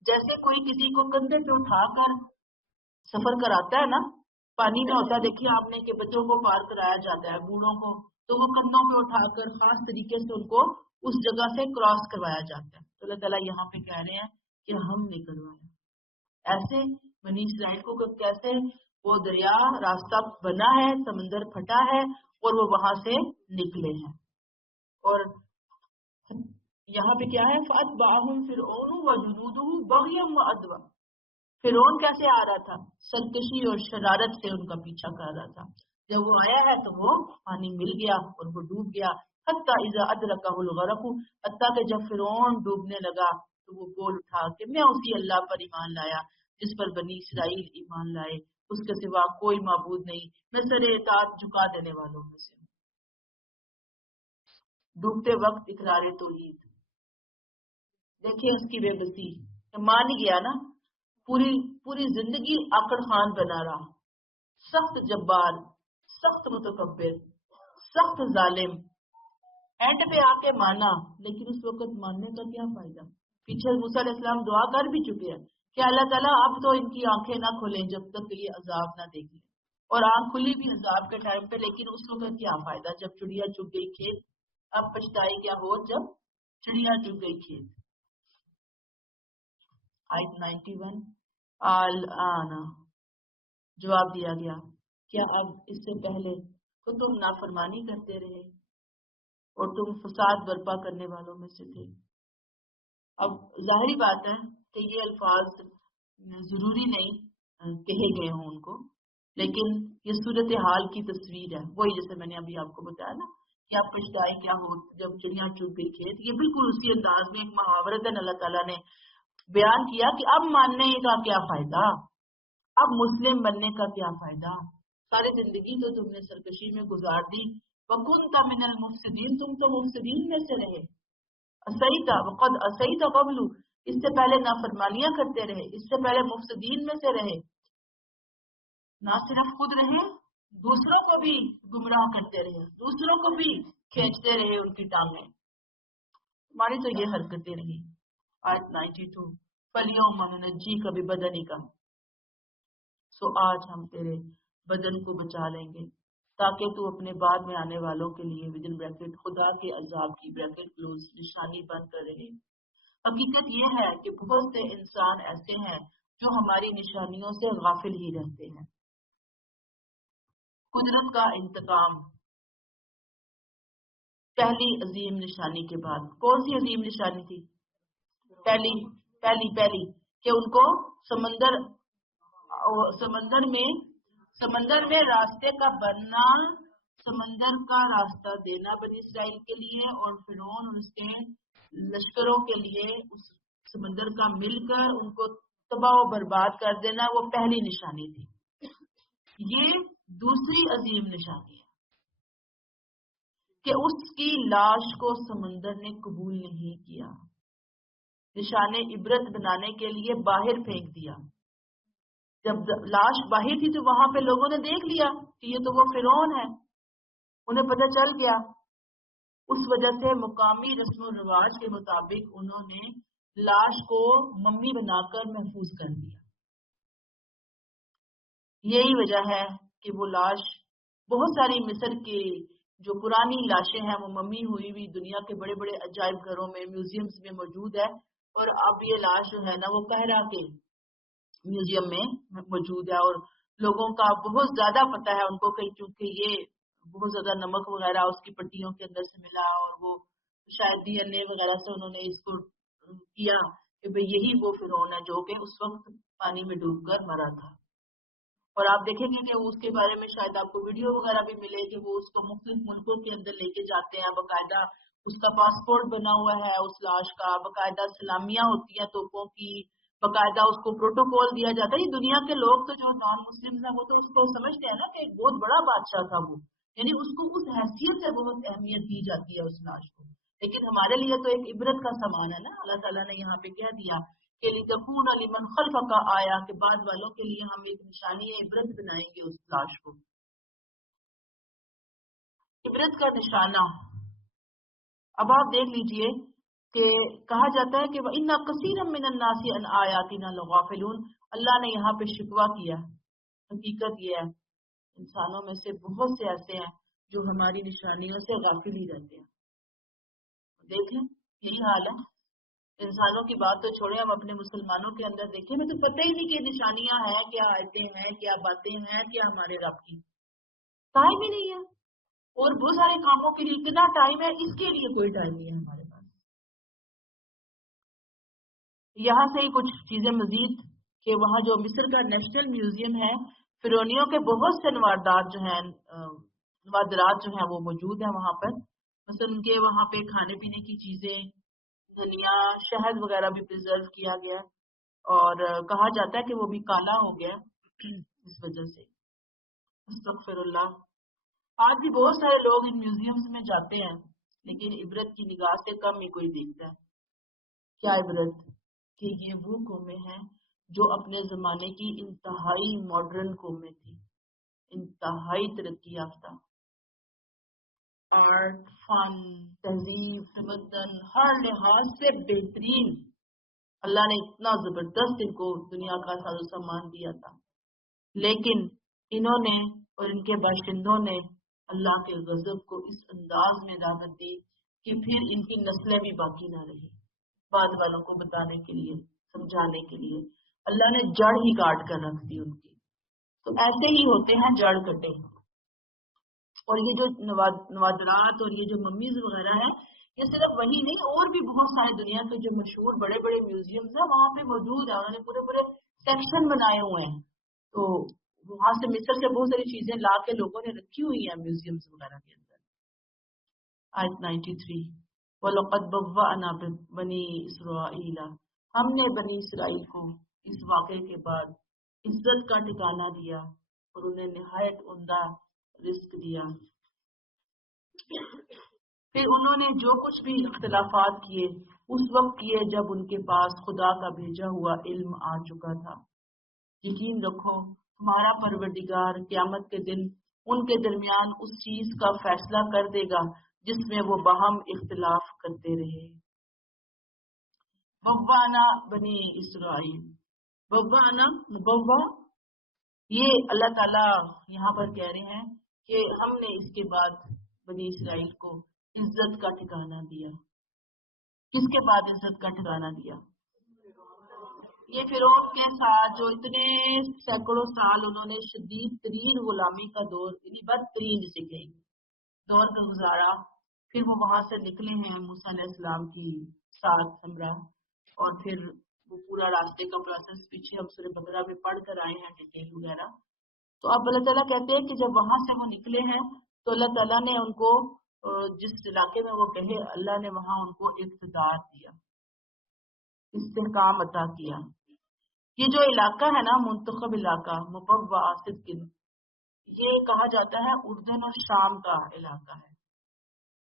جیسے کوئی کسی کو کندھے پہ اٹھا کر سفر کراتا ہے نا، پانی میں ہوتا ہے دیکھیے آپ نے کہ بچوں کو پار کرایا جاتا ہے، بوڑھوں کو تو وہ کندھوں پہ اٹھا کر خاص طریقے سے ان کو اس جگہ سے کراس کروایا جاتا ہے. تو اللہ تعالیٰ یہاں پہ کہہ رہے ہیں کہ ہم نے کروایا. ایسے بنی اسرائیل کو کیسے وہ دریا راستہ بنا ہے، سمندر پھٹا ہے اور وہ وہاں سے نکلے ہیں. اور یہاں پہ کیا ہے فَأَتْبَعَهُمْ فِرْعَوْنُ وَجُنُودُهُ بَغْيًا وَعَدْوًا. فرعون کیسے آ رہا تھا؟ سرکشی اور شرارت سے ان کا پیچھا کر رہا تھا. جب وہ آیا ہے تو وہ پانی مل گیا اور وہ ڈوب گیا. حتیٰ اذا ادرکہ الغرق، حتیٰ کہ جب فرعون ڈوبنے لگا تو وہ بول اٹھا کہ میں اسی اللہ پر ایمان لایا جس پر بنی اسرائیل ایمان لائے، اس کے سوا کوئی معبود نہیں، میں سر اطاعت جھکا دینے والوں میں سے ہوں. ڈوبتے وقت اقرار توحید دیکھیں اس کی بے بسی، مان گیا نا، پوری زندگی آکڑ خان بنا رہا، سخت جبار، سخت متکبر، سخت ظالم. اینڈ پہ آ کے مانا، لیکن اس وقت ماننے کا کیا فائدہ؟ پیچھے موسیٰ علیہ السلام دعا کر بھی چکے ہیں کہ اللہ تعالیٰ اب تو ان کی آنکھیں نہ کھولیں جب تک یہ عذاب نہ دیکھیں. اور آنکھ کھلی بھی عذاب کے ٹائم پہ، لیکن اس وقت کیا فائدہ جب چڑیا چگ گئی کھیت. اب پچھتائی کیا ہو جب چڑیا چگ گئی کھیت. آیت 91 آنا جواب دیا گیا کیا اب اس سے پہلے تو تم نافرمانی کرتے رہے اور تم فساد برپا کرنے والوں میں سے تھے. اب ظاہری بات ہے کہ یہ الفاظ ضروری نہیں کہے گئے ہوں ان کو، لیکن یہ صورتحال کی تصویر ہے. وہی جیسے میں نے ابھی آپ کو بتایا نا کہ آپ پچھتائی کیا ہو جب چڑیاں چگ گئی کھیت، یہ بالکل اسی انداز میں ایک محاورت اللہ تعالیٰ نے بیان کیا کہ اب ماننے کا کیا فائدہ، اب مسلم بننے کا کیا فائدہ. ساری زندگی تو تم نے سرکشی میں گزار دی. وَكُنْتَ مِنَ الْمُفْسِدِينَ، تم تو مفسدین میں سے رہے. عَصَيْتَ وَقَدْ عَصَيْتَ قَبْلُ، اس سے پہلے نافرمانیاں کرتے رہے، اس سے پہلے مفسدین میں سے رہے. نہ صرف خود رہے، دوسروں کو بھی گمراہ کرتے رہے، دوسروں کو بھی کھینچتے رہے ان کی ٹانگیں. ہماری تو یہ حرکتیں رہی. آیت 92 فَالْيَوْمَ نُنَجِّيكَ بِبَدَنِكَ، سو آج ہم تیرے بدن کو بچا لیں گے تاکہ تو اپنے بعد میں آنے والوں کے لیے ودن بریکٹ خدا کے عذاب کی بریکٹ کلوز نشانی بن کر رہے. حقیقت یہ ہے کہ بہت سے انسان ایسے ہیں جو ہماری نشانیوں سے غافل ہی رہتے ہیں. قدرت کا انتقام پہلی عظیم نشانی کے بعد کون سی عظیم نشانی تھی؟ پہلی کہ ان کو سمندر میں راستے کا بننا، سمندر کا راستہ دینا بنی اسرائیل کے لیے، اور فرعون اور اس کے لشکروں کے لیے اس سمندر کا مل کر ان کو تباہ و برباد کر دینا، وہ پہلی نشانی تھی. یہ دوسری عظیم نشانی ہے کہ اس کی لاش کو سمندر نے قبول نہیں کیا، نشان عبرت بنانے کے لیے باہر پھینک دیا. جب لاش باہر تھی تو وہاں پہ لوگوں نے دیکھ لیا کہ یہ تو وہ فرعون ہے، انہیں پتہ چل گیا. اس وجہ سے مقامی رسم و رواج کے مطابق انہوں نے لاش کو ممی بنا کر محفوظ کر دیا. یہی وجہ ہے کہ وہ لاش بہت ساری مصر کی جو پرانی لاشیں ہیں وہ ممی ہوئی ہوئی دنیا کے بڑے بڑے عجائب گھروں میں، میوزیمز میں موجود ہے. اور اب یہ لاش جو ہے نا وہ قاہرہ کے میوزیم میں موجود ہے، اور لوگوں کا بہت زیادہ پتہ ہے ان کو کہ چونکہ یہ بہت زیادہ نمک وغیرہ اس کی پٹیوں کے اندر سے ملا اور وہ شاید ڈی این اے وغیرہ سے انہوں نے اس کو کیا کہ بھئی یہی وہ فرعون ہے جو کہ اس وقت پانی میں ڈوب کر مرا تھا. اور آپ دیکھیں گے کہ اس کے بارے میں شاید آپ کو ویڈیو وغیرہ بھی ملے کہ وہ اس کو مختلف ملکوں کے اندر لے کے جاتے ہیں, باقاعدہ اس کا پاسپورٹ بنا ہوا ہے اس لاش کا, باقاعدہ سلامیاں ہوتی ہیں توپوں کی, باقاعدہ اس کو پروٹوکول دیا جاتا ہے. یہ دنیا کے لوگ تو جو نان مسلم ہیں وہ تو اس کو سمجھتے ہیں نا کہ ایک بہت بڑا بادشاہ تھا وہ, یعنی اس کو اس حیثیت سے بہت اہمیت دی جاتی ہے اس لاش کو. لیکن ہمارے لیے تو ایک عبرت کا سامان ہے نا. اللہ تعالیٰ نے یہاں پہ کہہ دیا کہ لِتَكُونَ لِمَنْ خَلْفَكَ آیا, کہ بعد والوں کے لیے ہم ایک نشانی عبرت بنائیں گے اس لاش کو. عبرت کا نشانہ اب آپ دیکھ لیجئے کہ کہا جاتا ہے کہ وَإِنَّ كَثِيرًا مِّنَ النَّاسِ عَنْ آيَاتِنَا لَغَافِلُونَ. اللہ نے یہاں پہ شکوہ کیا, حقیقت یہ ہے انسانوں میں سے بہت سے ایسے ہیں جو ہماری نشانیوں سے غافل ہی رہتے ہیں. دیکھیں یہی حال ہے. انسانوں کی بات تو چھوڑیں, ہم اپنے مسلمانوں کے اندر دیکھیں, ہمیں تو پتہ ہی نہیں کہ نشانیاں ہیں کیا, آیتیں ہیں کیا, باتیں ہیں کیا ہمارے رب کی. ٹائم ہی نہیں ہے, اور بہت سارے کاموں کے لیے اتنا ٹائم ہے, اس کے لیے کوئی ٹائم نہیں ہے ہمارے پاس. یہاں سے ہی کچھ چیزیں مزید کہ وہاں جو مصر کا نیشنل میوزیم ہے, فرعونیوں کے بہت سے نوادرات جو ہیں نوادرات جو ہیں وہ موجود ہیں وہاں پر. مثلا ان کے وہاں پہ کھانے پینے کی چیزیں, دھنیا, شہد وغیرہ بھی پرزرو کیا گیا, اور کہا جاتا ہے کہ وہ بھی کالا ہو گیا اس وجہ سے. استغفر اللہ. آج بھی بہت سارے لوگ ان میوزیمز میں جاتے ہیں, لیکن عبرت کی نگاہ سے کم ہی کوئی دیکھتا ہے. کیا عبرت کہ یہ وہ قومیں ہیں جو اپنے زمانے کی انتہائی ماڈرن قومیں تھیں, انتہائی ترقی یافتہ, آرٹ, فن, تہذیب, تمدن, ہر لحاظ سے بہترین. اللہ نے اتنا زبردست ان کو دنیا کا ساز و سامان دیا تھا, لیکن انہوں نے اور ان کے باشندوں نے اللہ کے غضب کو اس انداز میں دعوت دی کہ پھر ان کی نسلیں بھی باقی نہ رہی. بعد والوں کو بتانے کے لیے, سمجھانے کے لیے اللہ نے جڑ ہی کاٹ کر رکھ دی ان کی. تو ایسے ہی ہوتے ہیں جڑ کٹے. اور یہ جو نوادرات اور یہ جو ممیز وغیرہ ہے, یہ صرف وہی نہیں, اور بھی بہت سارے دنیا کے جو مشہور بڑے بڑے میوزیمز ہیں وہاں پہ موجود ہیں. انہوں نے پورے پورے سیکشن بنائے ہوئے ہیں. تو وہاں سے مصر سے بہت ساری چیزیں لا کے لوگوں نے رکھی ہوئی ہیں میوزیمز وغیرہ کے اندر. آیت 93 وَلَقَدْ بَوَّأْنَا بَنِي إِسْرَائِيلَ, ہم نے بنی اسرائیل کو اس واقعے کے بعد عزت کا ٹھکانہ دیا اور انہیں نہایت عمدہ رزق دیا. پھر انہوں نے جو کچھ بھی اختلافات کیے اس وقت کیے جب ان کے پاس خدا کا بھیجا ہوا علم آ چکا تھا. یقین رکھو تمہارا پروردگار قیامت کے دن ان کے درمیان اس چیز کا فیصلہ کر دے گا جس میں وہ باہم اختلاف کرتے رہے. بوانا بنی اسرائیل, بوانا مبوا, یہ اللہ تعالیٰ یہاں پر کہہ رہے ہیں کہ ہم نے اس کے بعد بنی اسرائیل کو عزت کا ٹھکانہ دیا. کس کے بعد عزت کا ٹھکانہ دیا؟ یہ فرعون کے ساتھ جو اتنے سینکڑوں سال انہوں نے شدید ترین غلامی کا دور, یعنی بدترین جسے کہیں دور کا گزارا. پھر وہ وہاں سے نکلے ہیں موسیٰ علیہ السلام کی ساتھ ہمراہ, اور پھر وہ پورا راستے کا پروسیس پیچھے ہم سورہ بقرہ میں پڑھ کر آئے ہیں ڈیٹیل وغیرہ. تو اب اللہ تعالیٰ کہتے ہیں کہ جب وہاں سے وہ نکلے ہیں تو اللہ تعالیٰ نے ان کو جس علاقے میں وہ کہے, اللہ نے وہاں ان کو اقتدار دیا, استحکام عطا کیا. یہ جو علاقہ ہے نا منتخب علاقہ مبوّع صدق, یہ کہا جاتا ہے اردن اور شام کا علاقہ ہے.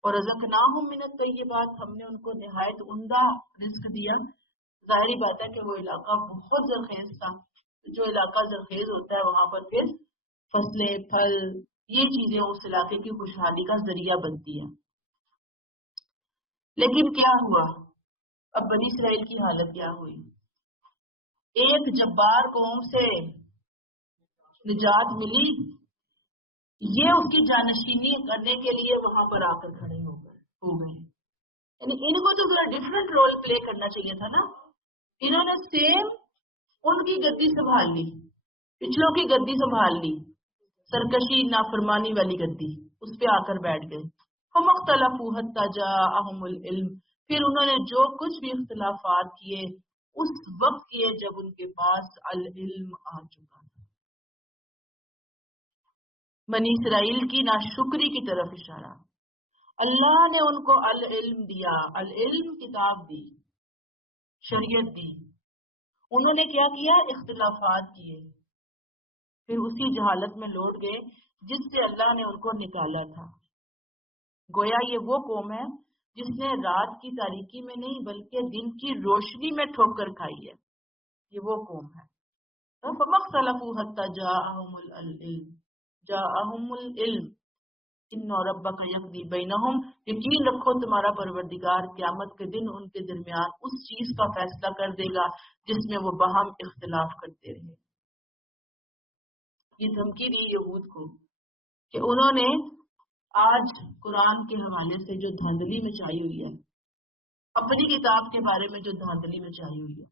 اور رزقناہم من الطیبات, ہم نے ان کو نہایت عمدہ رزق دیا. ظاہری بات ہے کہ وہ علاقہ بہت زرخیز تھا. جو علاقہ زرخیز ہوتا ہے وہاں پر پھر فصلیں, پھل, یہ چیزیں اس علاقے کی خوشحالی کا ذریعہ بنتی ہیں. لیکن کیا ہوا, اب بنی اسرائیل کی حالت کیا ہوئی؟ ایک جبار قوم سے نجات ملی, یہ اس کی جانشینی کرنے کے لیے وہاں پر آ کر کھڑے ہو گئے. یعنی ان کو تو ذرا ڈفرینٹ رول پلے کرنا چاہیے تھا نا. انہوں نے سیم ان کی گدی سنبھال لی, پچھلوں کی گدی سنبھال لی, سرکشی نافرمانی والی گدی. اس پہ آ کر بیٹھ گئے. فَمَخْتَلَفُوا حَتَّى جَاءَهُمُ الْعِلْمُ، پھر انہوں نے جو کچھ بھی اختلافات کیے اس وقت کیے جب ان کے پاس العلم آ چکا تھا. بنی اسرائیل کی ناشکری کی طرف اشارہ. اللہ نے ان کو العلم دیا، العلم کتاب دی، شریعت دی. انہوں نے کیا کیا؟ اختلافات کیے، پھر اسی جہالت میں لوٹ گئے جس سے اللہ نے ان کو نکالا تھا. گویا یہ وہ قوم ہے جس نے رات کی تاریکی میں نہیں بلکہ دن کی روشنی میں ٹھوکر کھائی ہے. یہ وہ قوم ہے. فَمَخْتَلَفُوا حَتَّى جَاءَهُمُ الْعِلْمُ إِنَّ رَبَّكَ يَقْضِي بَيْنَهُمْ، یقین رکھو تمہارا پروردگار قیامت کے دن ان کے درمیان اس چیز کا فیصلہ کر دے گا جس میں وہ باہم اختلاف کرتے رہے. یہ دھمکی دی یہود کو کہ انہوں نے آج قرآن کے حوالے سے جو دھاندلی مچائی ہوئی ہے، اپنی کتاب کے بارے میں جو دھاندلی مچائی ہوئی ہے،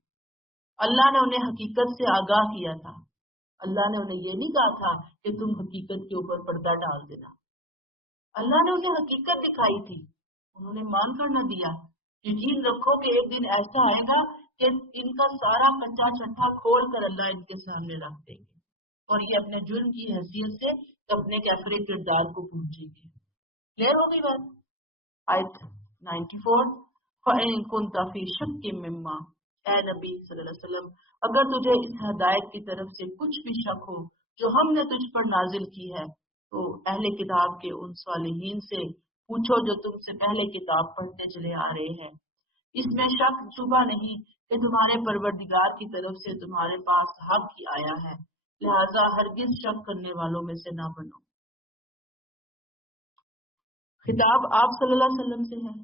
اللہ نے انہیں حقیقت سے آگاہ کیا تھا. اللہ نے انہیں یہ نہیں کہا تھا کہ تم حقیقت کے اوپر پردہ ڈال دینا. اللہ نے انہیں حقیقت دکھائی تھی، انہوں نے مان کر نہ دیا. یقین رکھو کہ ایک دن ایسا آئے گا کہ ان کا سارا کچا چٹھا کھول کر اللہ ان کے سامنے رکھ دیں گے اور یہ اپنے جرم کی حیثیت سے اپنے کیفری کردار کو پہنچیں گے. کلیئر ہو گئی بات؟ آیت 94. فَإِن كُنتَ فِي شَكٍّ مِّمَّا، اے نبی صلی اللہ علیہ وسلم اگر تجھے اس ہدایت کی طرف سے کچھ بھی شک ہو جو ہم نے تجھ پر نازل کی ہے، تو اہل کتاب کے ان صالحین سے پوچھو جو تم سے پہلے کتاب پڑھتے چلے آ رہے ہیں. اس میں شک شبہ نہیں کہ تمہارے پروردگار کی طرف سے تمہارے پاس حق ہی آیا ہے، لہذا ہرگز شک کرنے والوں میں سے نہ بنو. خطاب آپ صلی اللہ علیہ وسلم سے ہے،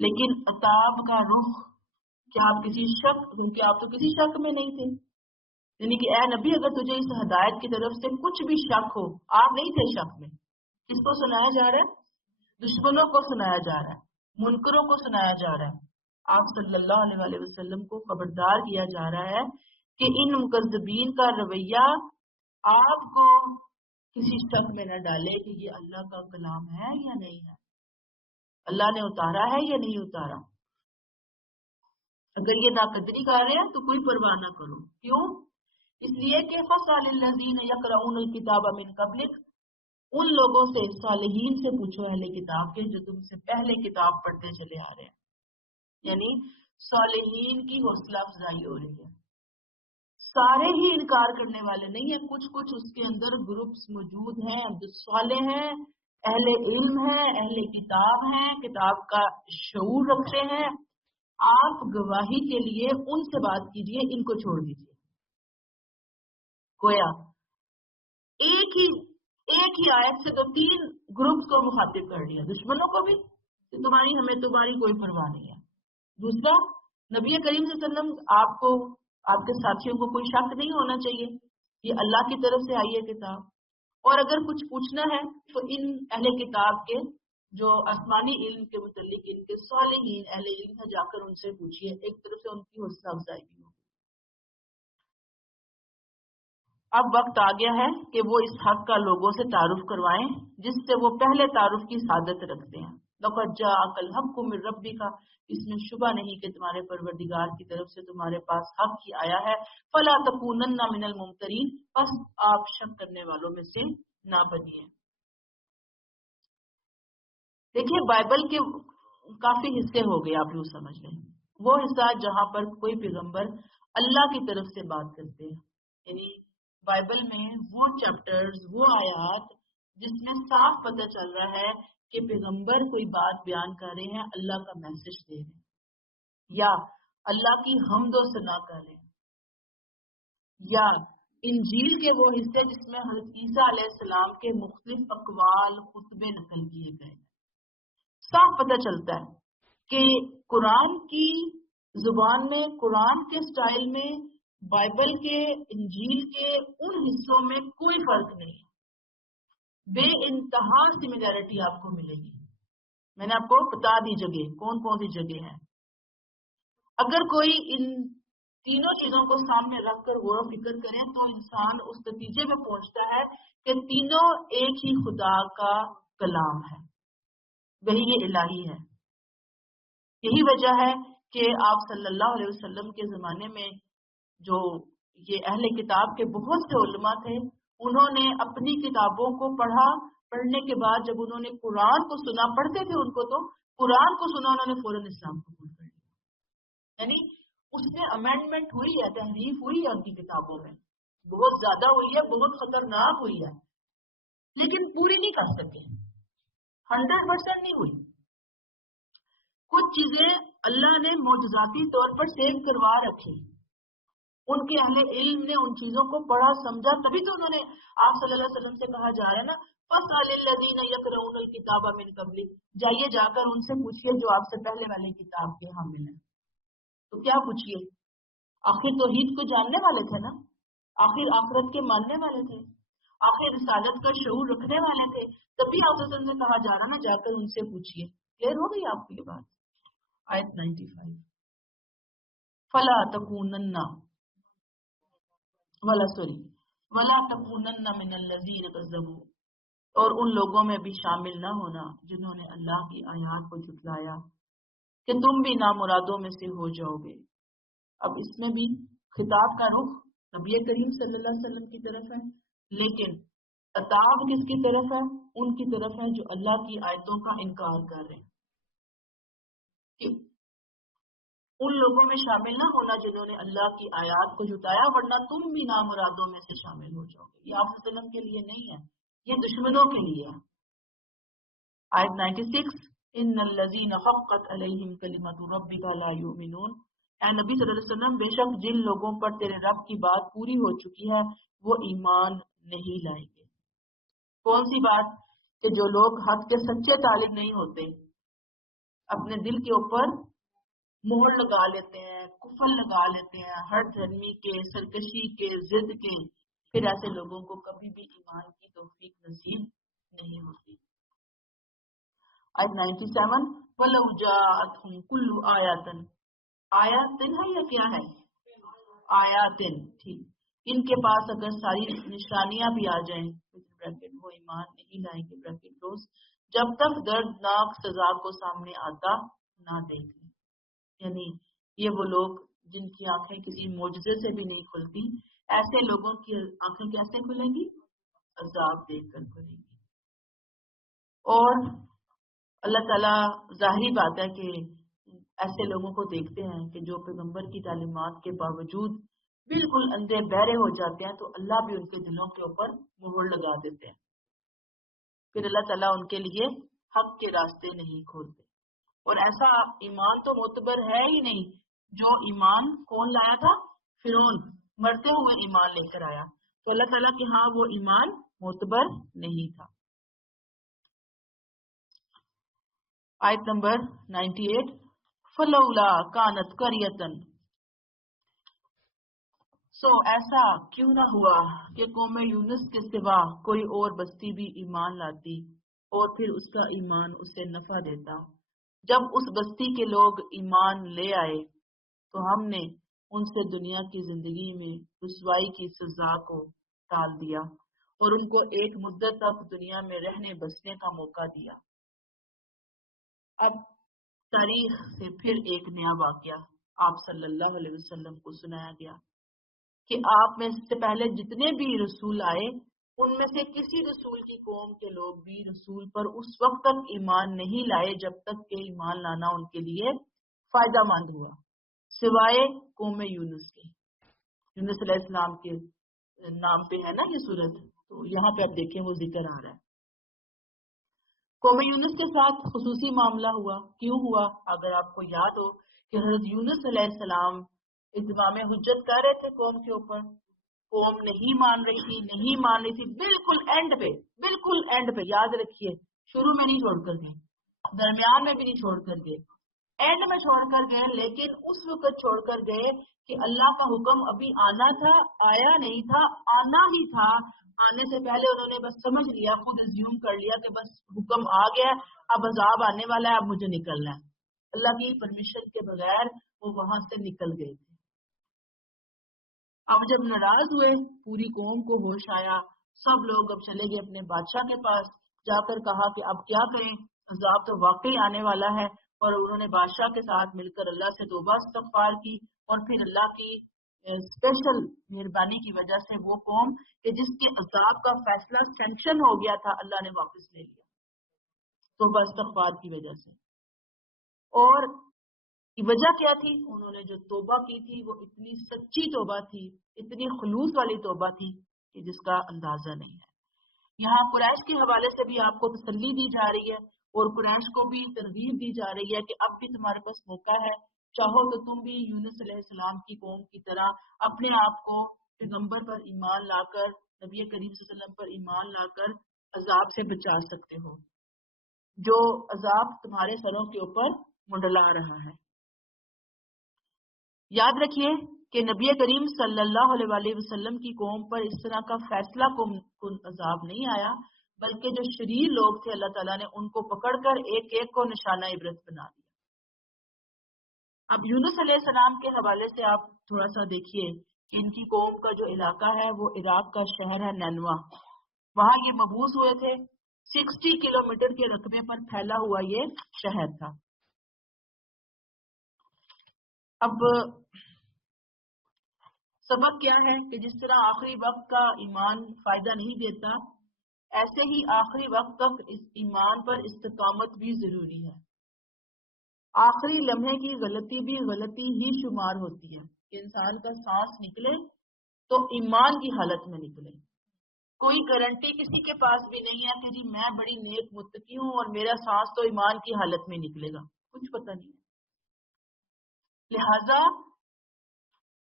لیکن عتاب کا رخ کیا آپ کسی شک، کیونکہ آپ تو کسی شک میں نہیں تھے. یعنی کہ اے نبی اگر تجھے اس ہدایت کی طرف سے کچھ بھی شک ہو، آپ نہیں تھے شک میں. کس کو سنایا جا رہا ہے؟ دشمنوں کو سنایا جا رہا ہے، منکروں کو سنایا جا رہا ہے. آپ صلی اللہ علیہ وسلم کو خبردار کیا جا رہا ہے کہ ان مکذبین کا رویہ آپ کو کسی شک میں نہ ڈالے کہ یہ اللہ کا کلام ہے یا نہیں ہے، اللہ نے اتارا ہے یا نہیں اتارا. اگر یہ ناقدری کر رہے ہیں تو کوئی پرواہ نہ کرو. کیوں؟ اس لیے کہ فَاسْأَلِ الَّذِينَ يَقْرَؤُونَ الْكِتَابَ مِن قَبْلِكَ، ان لوگوں سے، صالحین سے پوچھو اہل کتاب کے جو تم سے پہلے کتاب پڑھتے چلے آ رہے ہیں. یعنی صالحین کی حوصلہ افزائی ہو رہی ہے. سارے ہی انکار کرنے والے نہیں ہیں، کچھ اس کے اندر گروپس موجود ہیں جو صالح ہیں، اہل علم ہیں، اہل کتاب ہیں، کتاب کا شعور رکھتے ہیں. آپ گواہی کے لیے ان سے بات کیجئے، ان کو چھوڑ دیجئے. گویا ایک ہی آیت سے 2-3 گروپس کو مخاطب کر لیا، دشمنوں کو بھی کہ تمہاری کوئی پرواہ نہیں ہے. دوسرا، نبی کریم صلی اللہ علیہ وسلم آپ کو، آپ کے ساتھیوں کو کوئی شک نہیں ہونا چاہیے، یہ اللہ کی طرف سے آئی ہے کتاب. اور اگر کچھ پوچھنا ہے تو ان اہل کتاب کے جو آسمانی علم کے متعلق ان کے صالحین اہل علم ہے، جا کر ان سے پوچھیے. ایک طرف سے ان کی حوصلہ افزائی بھی ہو. اب وقت آ گیا ہے کہ وہ اس حق کا لوگوں سے تعارف کروائیں جس سے وہ پہلے تعارف کی سعادت رکھتے ہیں. لَقَدْ جَاءَكَ الْحَقُّ مِن رَبِّكَ، اس میں شبہ نہیں کہ تمہارے پروردگار کی طرف سے تمہارے پاس حق ہی آیا ہے. فَلَا تَكُونَنَّ مِنَ الْمُمْتَرِينَ، بس آپ شک کرنے والوں میں سے نہ بنیے. دیکھیے بائبل کے کافی حصے ہو گئے، آپ یوں سمجھ لیں. وہ حصہ جہاں پر کوئی پیغمبر اللہ کی طرف سے بات کرتے ہیں، یعنی بائبل میں وہ چیپٹرز، وہ آیات جس میں صاف پتہ چل رہا ہے کہ پیغمبر کوئی بات بیان کر رہے ہیں، اللہ کا میسج دے رہے ہیں، یا اللہ کی حمد و ثنا کر رہے ہیں، یا انجیل کے وہ حصے جس میں حضرت عیسیٰ علیہ السلام کے مختلف اقوال، خطبے نقل کیے گئے. صاف پتہ چلتا ہے کہ قرآن کی زبان میں، قرآن کے سٹائل میں، بائبل کے، انجیل کے ان حصوں میں کوئی فرق نہیں ہے. بے انتہا سملیرٹی آپ کو ملے گی. میں نے آپ کو بتا دی جگہ کون کون سی جگہ ہیں. اگر کوئی ان تینوں چیزوں کو سامنے رکھ کر غور و فکر کریں تو انسان اس نتیجے میں پہنچتا ہے کہ تینوں ایک ہی خدا کا کلام ہے، وحی الہی ہے۔ یہی وجہ ہے کہ آپ صلی اللہ علیہ وسلم کے زمانے میں جو یہ اہل کتاب کے بہت سے علماء تھے، انہوں نے اپنی کتابوں کو پڑھا، پڑھنے کے بعد جب انہوں نے قرآن کو سنا، پڑھتے تھے ان کو تو قرآن کو سنا انہوں نے فوراً اسلام قبول کر لیا۔ یعنی اس میں امینڈمنٹ ہوئی ہے، تحریف ہوئی ہے ان کی کتابوں میں، بہت زیادہ ہوئی ہے، بہت خطرناک ہوئی ہے، لیکن پوری نہیں کر سکے، 100% نہیں ہوئی۔ کچھ چیزیں اللہ نے معجزاتی طور پر سیو کروا رکھی، ان کے اہل علم نے ان چیزوں کو پڑھا سمجھا، تبھی تو انہوں نے آپ صلی اللہ علیہ وسلم سے کہا جا رہا ہے نا فَاسْأَلِ الَّذِينَ يَقْرَؤُونَ الْكِتَابَ مِن قَبْلِكَ، جائیے جا کر ان سے پوچھئے جو آپ سے پہلے والی کتاب کے حامل ہیں۔ تو کیا پوچھئے؟ آخر توحید کو جاننے والے تھے نا، آخر آخرت کے ماننے والے تھے، آخر رسالت کا شعور رکھنے والے تھے، تبھی آپ صلی اللہ علیہ وسلم سے کہا جا رہا نا جا کر ان سے پوچھئے۔ کلیئر ہو گئی آپ کو یہ بات؟ آیت 95 فَلَا تَكُونَنَّ وَلَا تَكُونَنَّ مِنَ الَّذِينَ كَذَّبُوا، اور ان لوگوں میں بھی شامل نہ ہونا جنہوں نے اللہ کی آیات کو جھٹلایا، کہ تم بھی نامرادوں میں سے ہو جاؤ گے۔ اب اس میں بھی خطاب کا رخ نبی کریم صلی اللہ علیہ وسلم کی طرف ہے، لیکن عتاب کس کی طرف ہے؟ ان کی طرف ہے جو اللہ کی آیتوں کا انکار کر رہے ہیں، کہ ان لوگوں میں شامل نہ ہونا جنہوں نے اللہ کی آیات کو جھٹایا، ورنہ تم بھی نامرادوں میں سے شامل ہو جاؤ گے۔ یہ آپ صلی اللہ علیہ وسلم کے لیے نہیں ہے، یہ دشمنوں کے لیے ہے۔ آیت 96 ان الذین حقت علیہم کلمۃ ربک لا یؤمنون، اے نبی صلی اللہ علیہ وسلم بے شک جن لوگوں پر تیرے رب کی بات پوری ہو چکی ہے وہ ایمان نہیں لائیں گے۔ کون سی بات؟ کہ جو لوگ حق کے سچے طالب نہیں ہوتے، اپنے دل کے اوپر مہر لگا لیتے ہیں، کفر لگا لیتے ہیں، ہر دھرمی کے، سرکشی کے، ضد کے، پھر ایسے لوگوں کو کبھی بھی ایمان کی توفیق نصیب نہیں ہوتی۔ آیت 97 وَلَوْ جَاءَتْهُمْ كُلُّ آیَةٍ، آیاتن ہے یا کیا ہے؟ آیاتن، ٹھیک، ان کے پاس اگر ساری نشانیاں بھی آ جائیں بریکٹ وہ ایمان نہیں لائیں گے بریکٹ کلوز، جب تک دردناک سزا کو سامنے آتا نہ دیکھ لیں۔ یعنی یہ وہ لوگ جن کی آنکھیں کسی معجزے سے بھی نہیں کھلتی، ایسے لوگوں کی آنکھیں کیسے کھلیں گی؟ عذاب دیکھ کر کھلیں گی۔ اور اللہ تعالیٰ ظاہری بات ہے کہ ایسے لوگوں کو دیکھتے ہیں کہ جو پیغمبر کی تعلیمات کے باوجود بالکل اندھے بہرے ہو جاتے ہیں، تو اللہ بھی ان کے دلوں کے اوپر مہر لگا دیتے ہیں، پھر اللہ تعالیٰ ان کے لیے حق کے راستے نہیں کھولتے۔ اور ایسا ایمان تو معتبر ہے ہی نہیں جو ایمان کون لایا تھا؟ فرعون مرتے ہوئے ایمان لے کر آیا، تو اللہ تعالیٰ کے ہاں وہ ایمان معتبر نہیں تھا۔ آیت نمبر 98 فَلَوْلَا كَانَتْ قَرْيَةً، سو ایسا کیوں نہ ہوا کہ قوم یونس کے سوا کوئی اور بستی بھی ایمان لاتی اور پھر اس کا ایمان اسے نفع دیتا۔ جب اس بستی کے لوگ ایمان لے آئے تو ہم نے ان سے دنیا کی زندگی میں رسوائی کی سزا کو ٹال دیا اور ان کو ایک مدت تک دنیا میں رہنے بسنے کا موقع دیا۔ اب تاریخ سے پھر ایک نیا واقعہ آپ صلی اللہ علیہ وسلم کو سنایا گیا کہ آپ میں سے پہلے جتنے بھی رسول آئے ان میں سے کسی رسول کی قوم کے لوگ بھی رسول پر اس وقت تک ایمان نہیں لائے جب تک کہ ایمان لانا ان کے لیے فائدہ مند ہوا، سوائے قوم یونس کے۔ یونس علیہ السلام کے نام پہ ہے نا یہ سورت، تو یہاں پہ آپ دیکھیں وہ ذکر آ رہا ہے۔ قوم یونس کے ساتھ خصوصی معاملہ ہوا، کیوں ہوا؟ اگر آپ کو یاد ہو کہ حضرت یونس علیہ السلام اتمام حجت کر رہے تھے قوم کے اوپر، قوم نہیں مان رہی تھی، بالکل اینڈ پہ یاد رکھیے، شروع میں نہیں چھوڑ کر گئے، درمیان میں بھی نہیں چھوڑ کر گئے، اینڈ میں چھوڑ کر گئے، لیکن اس وقت چھوڑ کر گئے کہ اللہ کا حکم ابھی آنا تھا، آیا نہیں تھا، آنا ہی تھا۔ آنے سے پہلے انہوں نے بس سمجھ لیا، خود ازیوم کر لیا کہ بس حکم آ گیا، اب عذاب آنے والا ہے، اب مجھے نکلنا ہے۔ اللہ کی پرمیشن کے بغیر وہ وہاں سے نکل گئے تھے۔ اب جب ناراض ہوئے پوری قوم کو ہوش آیا، سب لوگ اب چلے گئے اپنے بادشاہ کے پاس، جا کر کہا کہ اب کیا کریں، عذاب تو واقعی آنے والا ہے۔ اور انہوں نے بادشاہ کے ساتھ مل کر اللہ سے توبہ استغفار کی، اور پھر اللہ کی اسپیشل مہربانی کی وجہ سے وہ قوم کہ جس کے عذاب کا فیصلہ سینکشن ہو گیا تھا، اللہ نے واپس لے لیا توبہ استغفار کی وجہ سے۔ اور وجہ کیا تھی؟ انہوں نے جو توبہ کی تھی وہ اتنی سچی توبہ تھی، اتنی خلوص والی توبہ تھی کہ جس کا اندازہ نہیں ہے۔ یہاں قریش کے حوالے سے بھی آپ کو تسلی دی جا رہی ہے، اور قریش کو بھی ترغیب دی جا رہی ہے کہ اب بھی تمہارے پاس موقع ہے، چاہو تو تم بھی یونس علیہ السلام کی قوم کی طرح اپنے آپ کو پیغمبر پر ایمان لا کر، نبی کریم صلی اللہ علیہ وسلم پر ایمان لا کر عذاب سے بچا سکتے ہو، جو عذاب تمہارے سروں کے اوپر منڈلا رہا ہے۔ یاد رکھیے کہ نبی کریم صلی اللہ علیہ وسلم کی قوم پر اس طرح کا فیصلہ کن عذاب نہیں آیا، بلکہ جو شریر لوگ تھے اللہ تعالیٰ نے ان کو پکڑ کر ایک ایک کو نشانہ عبرت بنا دیا۔ اب یونس علیہ السلام کے حوالے سے آپ تھوڑا سا دیکھیے کہ ان کی قوم کا جو علاقہ ہے وہ عراق کا شہر ہے نینوا، وہاں یہ مبعوث ہوئے تھے، 60 کلومیٹر کے رقبے پر پھیلا ہوا یہ شہر تھا۔ اب سبق کیا ہے کہ جس طرح آخری وقت کا ایمان فائدہ نہیں دیتا، ایسے ہی آخری وقت تک اس ایمان پر استقامت بھی ضروری ہے۔ آخری لمحے کی غلطی بھی غلطی ہی شمار ہوتی ہے کہ انسان کا سانس نکلے تو ایمان کی حالت میں نکلے۔ کوئی گارنٹی کسی کے پاس بھی نہیں ہے کہ جی میں بڑی نیک متقی ہوں اور میرا سانس تو ایمان کی حالت میں نکلے گا، کچھ پتہ نہیں ہے۔ لہذا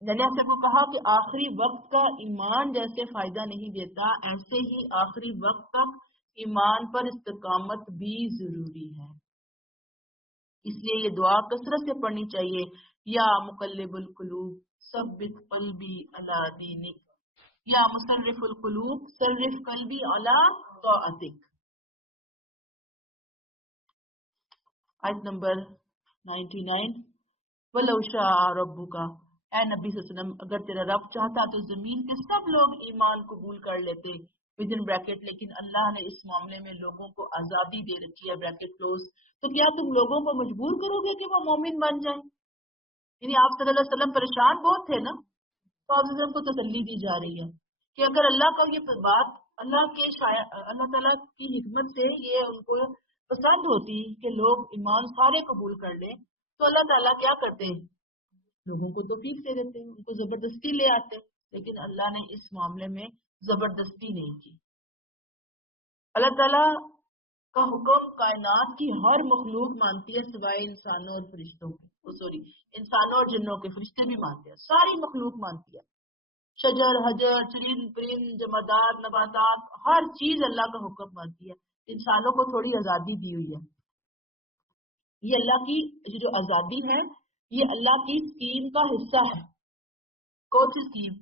جیسے کو کہا کہ آخری وقت کا ایمان جیسے فائدہ نہیں دیتا، ایسے ہی آخری وقت تک ایمان پر استقامت بھی ضروری ہے۔ اس لیے یہ دعا کثرت سے پڑھنی چاہیے، یا مقلب القلوب ثبت قلبی علی دینک، یا مصرف القلوب صرف قلبی علی طاعتک۔ آیت نمبر 99، وَلَوْ شَاءَ رَبُّكَ، اے نبی صلی اللہ علیہ وسلم اگر تیرا رب چاہتا تو زمین کے سب لوگ ایمان قبول کر لیتے، ودن بریکٹ، لیکن اللہ نے اس معاملے میں لوگوں کو آزادی دے رکھی ہے، بریکٹ کلوز، تو کیا تم لوگوں کو مجبور کرو گے کہ وہ مومن بن جائیں؟ یعنی آپ صلی اللہ علیہ وسلم پریشان بہت تھے نا، تو آپ صلی اللہ علیہ وسلم کو تسلی دی جا رہی ہے کہ اگر اللہ کا یہ بات اللہ تعالیٰ کی حکمت سے یہ ان کو پسند ہوتی کہ لوگ ایمان سارے قبول کر لیں، تو اللہ تعالیٰ کیا کرتے، لوگوں کو توفیق دے دیتے، ان کو زبردستی لے آتے، لیکن اللہ نے اس معاملے میں زبردستی نہیں کی۔ اللہ تعالیٰ کا حکم کائنات کی ہر مخلوق مانتی ہے سوائے انسانوں اور فرشتوں کے، انسانوں اور جنوں کے، فرشتے بھی مانتے ہیں، ساری مخلوق مانتی ہے، شجر حجر چرند پرند جمادات نباتات ہر چیز اللہ کا حکم مانتی ہے، انسانوں کو تھوڑی آزادی دی ہوئی ہے۔ یہ اللہ کی جو آزادی ہے یہ اللہ کی اسکیم کا حصہ ہے۔ کون سی اسکیم؟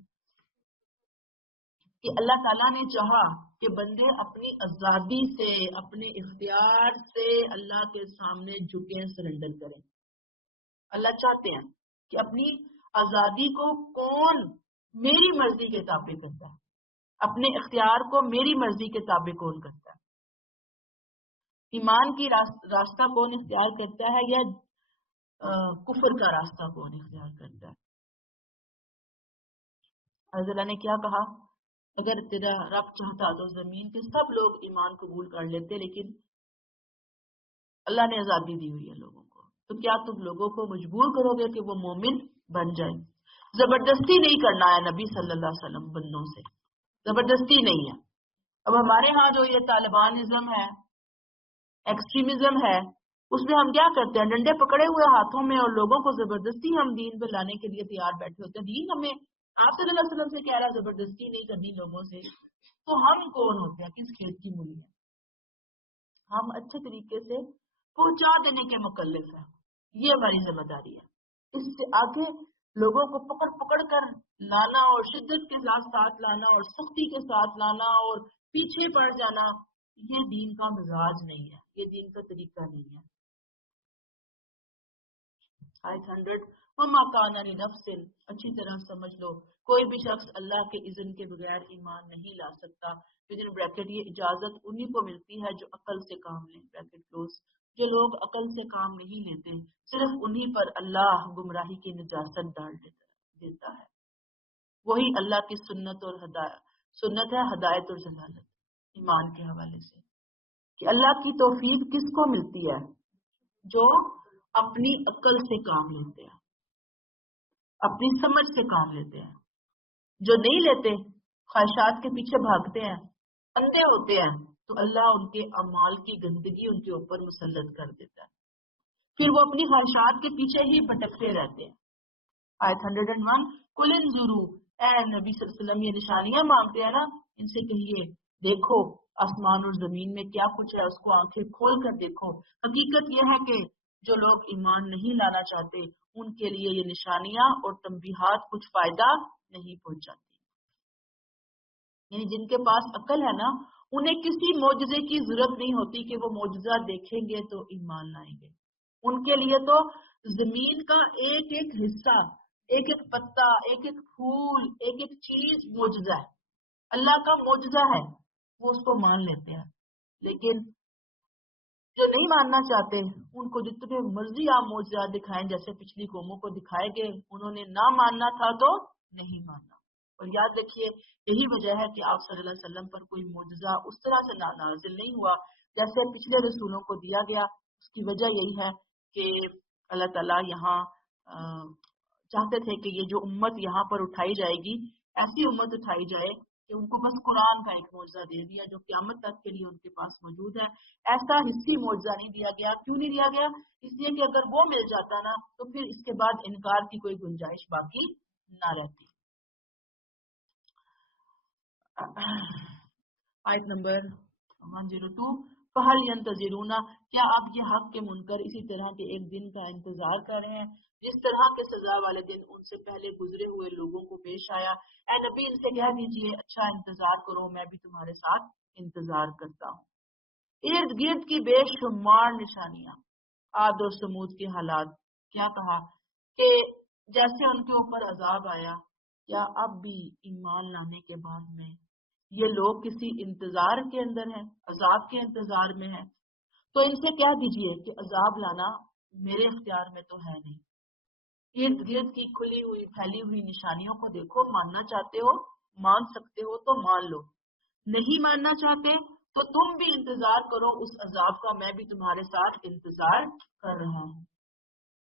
کہ اللہ تعالیٰ نے چاہا کہ بندے اپنی آزادی سے، اپنے اختیار سے اللہ کے سامنے جھکیں، سرنڈر کریں۔ اللہ چاہتے ہیں کہ اپنی آزادی کو کون میری مرضی کے تابع کرتا ہے، اپنے اختیار کو میری مرضی کے تابع کون کرتا ہے۔ ایمان کی راستہ کون اختیار کرتا ہے یا کفر کا راستہ کون اختیار کرتا ہے؟ اللہ نے کیا کہا، اگر تیرا رب چاہتا تو زمین کے سب لوگ ایمان قبول کر لیتے، لیکن اللہ نے آزادی دی ہوئی ہے لوگوں کو، تو کیا تم لوگوں کو مجبور کرو گے کہ وہ مومن بن جائیں؟ زبردستی نہیں کرنا ہے نبی صلی اللہ علیہ وسلم بندوں سے، زبردستی نہیں ہے۔ اب ہمارے ہاں جو یہ طالبانزم ہے، ایکسٹریمزم ہے، اس میں ہم کیا کرتے ہیں، ڈنڈے پکڑے ہوئے ہاتھوں میں اور لوگوں کو زبردستی ہم دین پہ لانے کے لیے تیار بیٹھے ہوتے ہیں۔ دین ہمیں آپ صلی اللہ علیہ وسلم سے کہہ رہا زبردستی نہیں کرنی لوگوں سے، تو ہم کون ہوتے ہیں، کس کھیت کی مولی ہے؟ ہم اچھے طریقے سے پہنچا دینے کے مکلف ہیں، یہ ہماری ذمہ داری ہے۔ اس سے آگے لوگوں کو پکڑ پکڑ کر لانا اور شدت کے ساتھ لانا اور سختی کے ساتھ لانا اور پیچھے پڑ جانا، یہ دین کا مزاج نہیں ہے، یہ دین کا طریقہ نہیں ہے۔ آیت 100، وما کان لنفس، اچھی طرح سمجھ لو کوئی بھی شخص اللہ کے اذن کے بغیر ایمان نہیں لا سکتا. ودن بریکٹ یہ اجازت انہی کو ملتی ہے جو عقل سے کام لیں، بریکٹ کلوز. جو لوگ عقل سے کام نہیں لیتے صرف انہی پر اللہ گمراہی کی نجاست ڈال دیتا ہے. وہی اللہ کی سنت اور سنت ہے ہدایت اور ضلالت ایمان کے حوالے سے، کہ اللہ کی توفیق کس کو ملتی ہے؟ جو اپنی عقل سے کام لیتے ہیں، اپنی سمجھ سے کام لیتے ہیں. جو نہیں لیتے، خواہشات کے پیچھے بھاگتے ہیں، اندھے ہوتے ہیں، تو اللہ ان کے اعمال کی گندگی ان کے اوپر مسلط کر دیتا ہے. پھر وہ اپنی خواہشات کے پیچھے ہی بھٹکتے رہتے ہیں. آیت 101 قل انظروا، اے نبی صلی اللہ علیہ وسلم یہ نشانیاں مانگتے ہیں نا، ان سے کہیے دیکھو آسمان اور زمین میں کیا کچھ ہے، اس کو آنکھیں کھول کر دیکھو. حقیقت یہ ہے کہ جو لوگ ایمان نہیں لانا چاہتے ان کے لیے یہ نشانیاں اور تنبیہات کچھ فائدہ نہیں پہنچاتی. یعنی جن کے پاس عقل ہے نا، انہیں کسی معجزے کی ضرورت نہیں ہوتی کہ وہ معجزہ دیکھیں گے تو ایمان لائیں گے. ان کے لیے تو زمین کا ایک ایک حصہ، ایک ایک پتا، ایک ایک پھول، ایک ایک چیز معجزہ ہے، اللہ کا معجزہ ہے، وہ اس کو مان لیتے ہیں. لیکن جو نہیں ماننا چاہتے ان کو جتنے مرضی آپ معجزات دکھائیں، جیسے پچھلی قوموں کو دکھائے گئے، انہوں نے نہ ماننا تھا تو نہیں ماننا. اور یاد رکھیے یہی وجہ ہے کہ آپ صلی اللہ علیہ وسلم پر کوئی معجزہ اس طرح سے نازل نہیں ہوا جیسے پچھلے رسولوں کو دیا گیا. اس کی وجہ یہی ہے کہ اللہ تعالیٰ یہاں چاہتے تھے کہ یہ جو امت یہاں پر اٹھائی جائے گی، ایسی امت اٹھائی جائے کہ ان کو بس قرآن کا ایک معجزہ دے دیا جو قیامت تک کے لیے ان کے پاس موجود ہے. ایسا حصی معجزہ نہیں دیا گیا. کیوں نہیں دیا گیا؟ اس لیے کہ اگر وہ مل جاتا نا تو پھر اس کے بعد انکار کی کوئی گنجائش باقی نہ رہتی. آیت نمبر 102 فہل ینتظرون، کیا آپ یہ حق کے منکر اسی طرح کے ایک دن کا انتظار کر رہے ہیں جس طرح کے سزا والے دن ان سے پہلے گزرے ہوئے لوگوں کو پیش آیا. اے نبی ان سے کہہ دیجئے اچھا انتظار کرو، میں بھی تمہارے ساتھ انتظار کرتا ہوں. ارد گرد کی بے شمار نشانیاں، عاد و سمود کے حالات. کیا کہا کہ جیسے ان کے اوپر عذاب آیا، کیا اب بھی ایمان لانے کے بعد میں یہ لوگ کسی انتظار کے اندر ہیں، عذاب کے انتظار میں ہیں؟ تو ان سے کہہ دیجئے کہ عذاب لانا میرے اختیار میں تو ہے نہیں. ارد گرد کی کھلی ہوئی پھیلی ہوئی نشانیوں کو دیکھو، ماننا چاہتے ہو مان سکتے ہو تو مان لو، نہیں ماننا چاہتے تو تم بھی انتظار کرو اس عذاب کا، میں بھی تمہارے ساتھ انتظار کر رہا ہوں.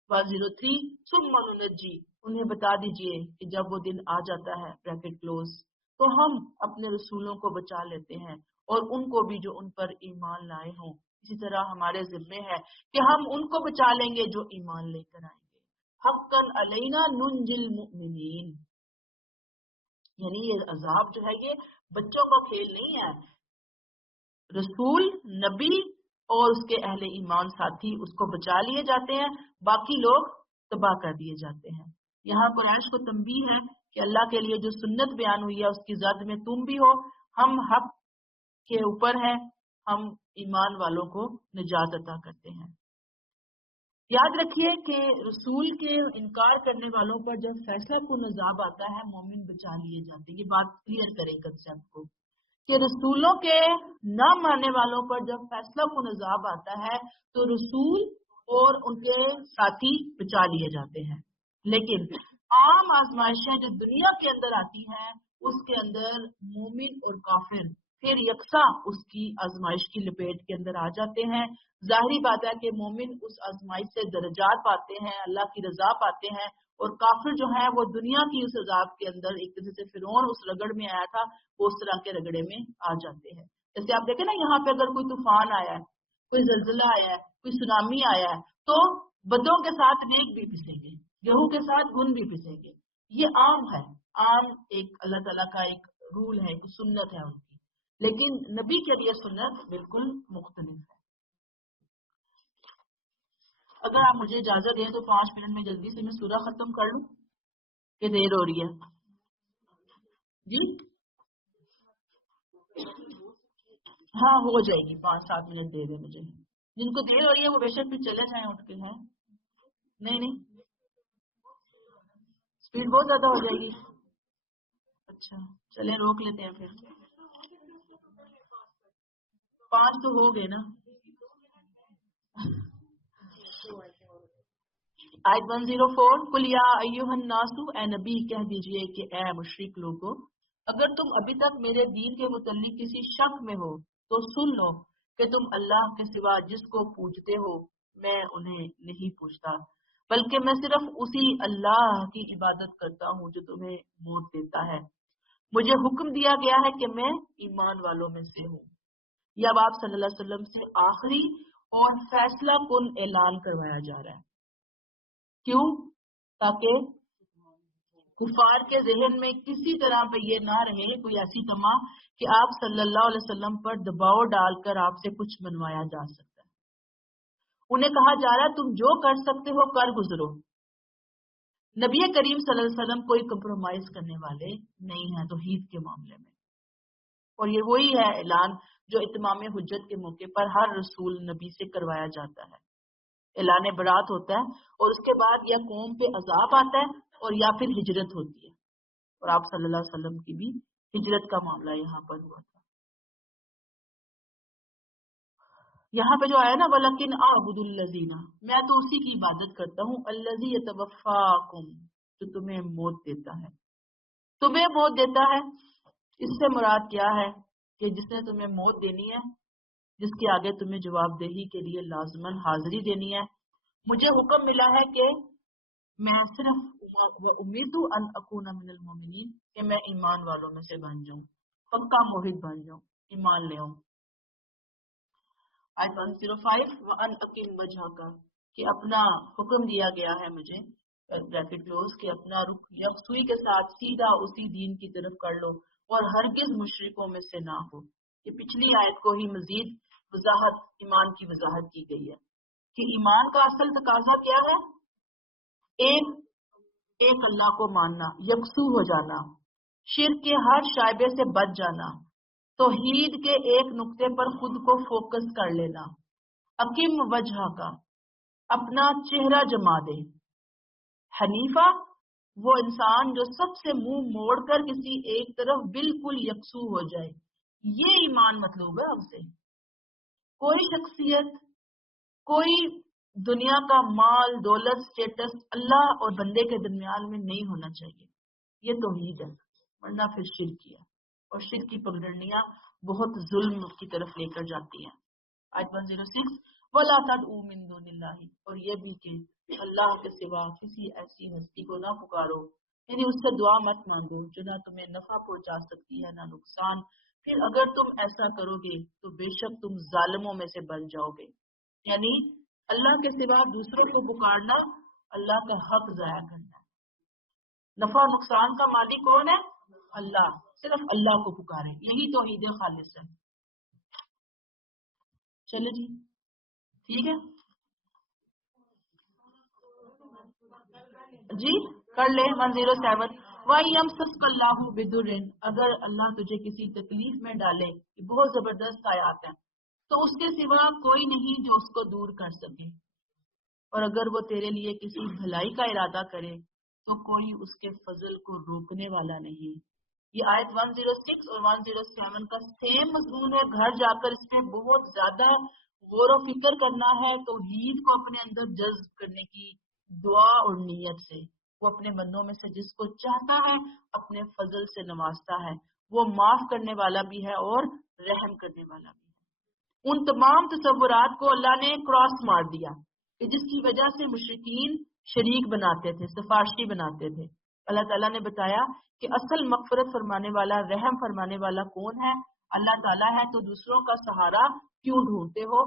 103 ثم ننجی، انہیں بتا دیجئے کہ جب وہ دن آ جاتا ہے بریکٹ کلوز تو ہم اپنے رسولوں کو بچا لیتے ہیں اور ان کو بھی جو ان پر ایمان لائے ہوں. اسی طرح ہمارے ذمے ہے کہ ہم ان کو بچا لیں گے جو ایمان لے کر آئیں گے. حقا علینا ننجی المؤمنین، یعنی یہ عذاب جو ہے یہ بچوں کا کھیل نہیں ہے. رسول، نبی اور اس کے اہل ایمان ساتھی اس کو بچا لیے جاتے ہیں، باقی لوگ تباہ کر دیے جاتے ہیں. یہاں قریش کو تنبیہ ہے کہ اللہ کے لیے جو سنت بیان ہوئی ہے اس کی زد میں تم بھی ہو، ہم حق کے اوپر ہیں، ہم ایمان والوں کو نجات عطا کرتے ہیں. یاد رکھیے کہ رسول کے انکار کرنے والوں پر جب فیصلہ کن عذاب آتا ہے مومن بچا لیے جاتے ہیں. یہ بات کلیئر کریں کنسیپٹ کو کہ رسولوں کے نہ ماننے والوں پر جب فیصلہ کن عذاب آتا ہے تو رسول اور ان کے ساتھی بچا لیے جاتے ہیں. لیکن عام آزمائشیں جو دنیا کے اندر آتی ہیں اس کے اندر مومن اور کافر پھر یکساں اس کی آزمائش کی لپیٹ کے اندر آ جاتے ہیں. ظاہری بات ہے کہ مومن اس آزمائش سے درجات پاتے ہیں، اللہ کی رضا پاتے ہیں، اور کافر جو ہے وہ دنیا کی اس عذاب کے اندر ایک طرح سے فرعون اس رگڑ میں آیا تھا وہ اس طرح کے رگڑے میں آ جاتے ہیں. جیسے آپ دیکھیں نا یہاں پہ اگر کوئی طوفان آیا ہے، کوئی زلزلہ آیا ہے، کوئی سونامی آیا ہے تو بدوں کے ساتھ نیک بھی پسیں گے، گیہوں کے ساتھ گن بھی پسیں گے. یہ عام ہے، عام ایک اللہ تعالیٰ کا ایک رول ہے، ایک سنت ہے ان کی. لیکن نبی کے لیے سنت بالکل مختلف ہے. اگر آپ مجھے اجازت دیں تو 5 منٹ میں جلدی سے میں سورہ ختم کر لوں کہ دیر ہو رہی ہے. جی ہاں ہو جائے گی، 5-7 منٹ دے دیں مجھے. جن کو دیر ہو رہی ہے وہ بے شک پھر چلے جائیں اٹھ کے. ہیں نہیں نہیں اسپیڈ بہت زیادہ ہو جائے گی. اچھا چلیں روک لیتے ہیں پھر. 5 تو ہو گئے نا. آیت 104 قل یا ایھا الناس، اے نبی کہہ دیجئے کہ اے مشرک لوگو، اگر تم ابھی تک میرے دین کے متعلق کسی شک میں ہو تو سن لو کہ تم اللہ کے سوا جس کو پوجتے ہو میں انہیں نہیں پوجتا، بلکہ میں صرف اسی اللہ کی عبادت کرتا ہوں جو تمہیں موت دیتا ہے. مجھے حکم دیا گیا ہے کہ میں ایمان والوں میں سے ہوں. یہ اب آپ صلی اللہ علیہ وسلم سے آخری اور فیصلہ کن اعلان کروایا جا رہا ہے. کیوں؟ تاکہ کفار کے ذہن میں کسی طرح پہ یہ نہ رہے کوئی ایسی تما کہ آپ صلی اللہ علیہ وسلم پر دباؤ ڈال کر آپ سے کچھ منوایا جا سکتا ہے. انہیں کہا جا رہا ہے تم جو کر سکتے ہو کر گزرو. نبی کریم صلی اللہ علیہ وسلم کوئی کمپرومائز کرنے والے نہیں ہیں توحید کے معاملے میں. اور یہ وہی ہے اعلان جو اتمام حجت کے موقع پر ہر رسول نبی سے کروایا جاتا ہے. اعلان برات ہوتا ہے اور اس کے بعد یا قوم پہ عذاب آتا ہے اور یا پھر ہجرت ہوتی ہے. اور آپ صلی اللہ علیہ وسلم کی بھی ہجرت کا معاملہ یہاں پر ہوا تھا. یہاں پہ جو آیا نا وَلَكِنْ أَعْبُدُ الَّذِينَ، میں تو اسی کی عبادت کرتا ہوں الَّذِي يَتَوَفَّاكُمْ، جو تمہیں موت دیتا ہے. تمہیں موت دیتا ہے اس سے مراد کیا ہے کہ جس نے تمہیں موت دینی ہے، جس کے آگے تمہیں جواب دہی کے لیے لازماً حاضری دینی ہے. مجھے حکم ملا ہے کہ میں صرف امید ان اکون من المؤمنین، کہ میں ایمان والوں میں سے بن جاؤں، پکا موحد بن جاؤں، ایمان لے آؤں. آیت 105 وَأَنْ أَقِمْ وَجْهَكَ، کہ اپنا حکم دیا گیا ہے مجھے بریکٹ کلوز کہ اپنا رخ یکسوئی کے ساتھ سیدھا اسی دین کی طرف کر لو اور ہرگز مشرکوں میں سے نہ ہو. یہ پچھلی آیت کو ہی مزید وضاحت ایمان کی وضاحت کی گئی ہے کہ ایمان کا اصل تقاضا کیا ہے؟ ایک اللہ کو ماننا، یکسو ہو جانا، شرک کے ہر شائبے سے بچ جانا، توحید کے ایک نقطے پر خود کو فوکس کر لینا. اقیم وجہ کا، اپنا چہرہ جما دے. حنیفہ وہ انسان جو سب سے منہ موڑ کر کسی ایک طرف بالکل یکسو ہو جائے. یہ ایمان مطلوب ہے ہم سے. کوئی شخصیت، کوئی دنیا کا مال دولت سٹیٹس اللہ اور بندے کے درمیان میں نہیں ہونا چاہیے. یہ توحید ہے، ورنہ پھر شرک کیا. اور شرک کی پگڈنڈیاں بہت ظلم کی طرف لے کر جاتی ہیں. آیت 106 وَلَا تَدْعُوا مِن دُونِ اللَّهِ، اور یہ بھی کہ اللہ کے سوا کسی ایسی ہستی کو نہ پکارو، یعنی اس سے دعا مت مانگو جو نہ تمہیں نفع پہنچا سکتی ہے نہ نقصان. پھر اگر تم ایسا کرو گے تو بے شک تم ظالموں میں سے بن جاؤ گے. یعنی اللہ کے سوا دوسروں کو پکارنا اللہ کا حق ضائع کرنا ہے. نفع نقصان کا مالک کون ہے؟ اللہ. صرف اللہ کو پکارے، یہی توحید خالص ہے. چلے جی ٹھیک ہے جی کر لیں. 107 وَيَمْسَسْكَ اللَّهُ بِضُرٍّ، اگر اللہ تجھے کسی تکلیف میں ڈالے، یہ بہت زبردست آیات ہیں، تو اس کے سوا کوئی نہیں جو اس کو دور کر سکے. اور اگر وہ تیرے لیے کسی بھلائی کا ارادہ کرے تو کوئی اس کے فضل کو روکنے والا نہیں. یہ آیت 106 اور 107 کا سیم مضمون ہے. گھر جا کر اس پہ بہت زیادہ غور و فکر کرنا ہے. توحید کو اپنے اندر جذب کرنے کی دعا اور نیت سے. وہ اپنے بندوں میں سے جس کو چاہتا ہے اپنے فضل سے نوازتا ہے. وہ معاف کرنے والا بھی ہے اور رحم کرنے والا بھی ہے. ان تمام تصورات کو اللہ نے کراس مار دیا کہ جس کی وجہ سے مشرکین شریک بناتے تھے، سفارشی بناتے تھے. اللہ تعالیٰ نے بتایا کہ اصل مغفرت فرمانے والا، رحم فرمانے والا کون ہے؟ اللہ تعالیٰ ہے. تو دوسروں کا سہارا کیوں ڈھونڈتے ہو؟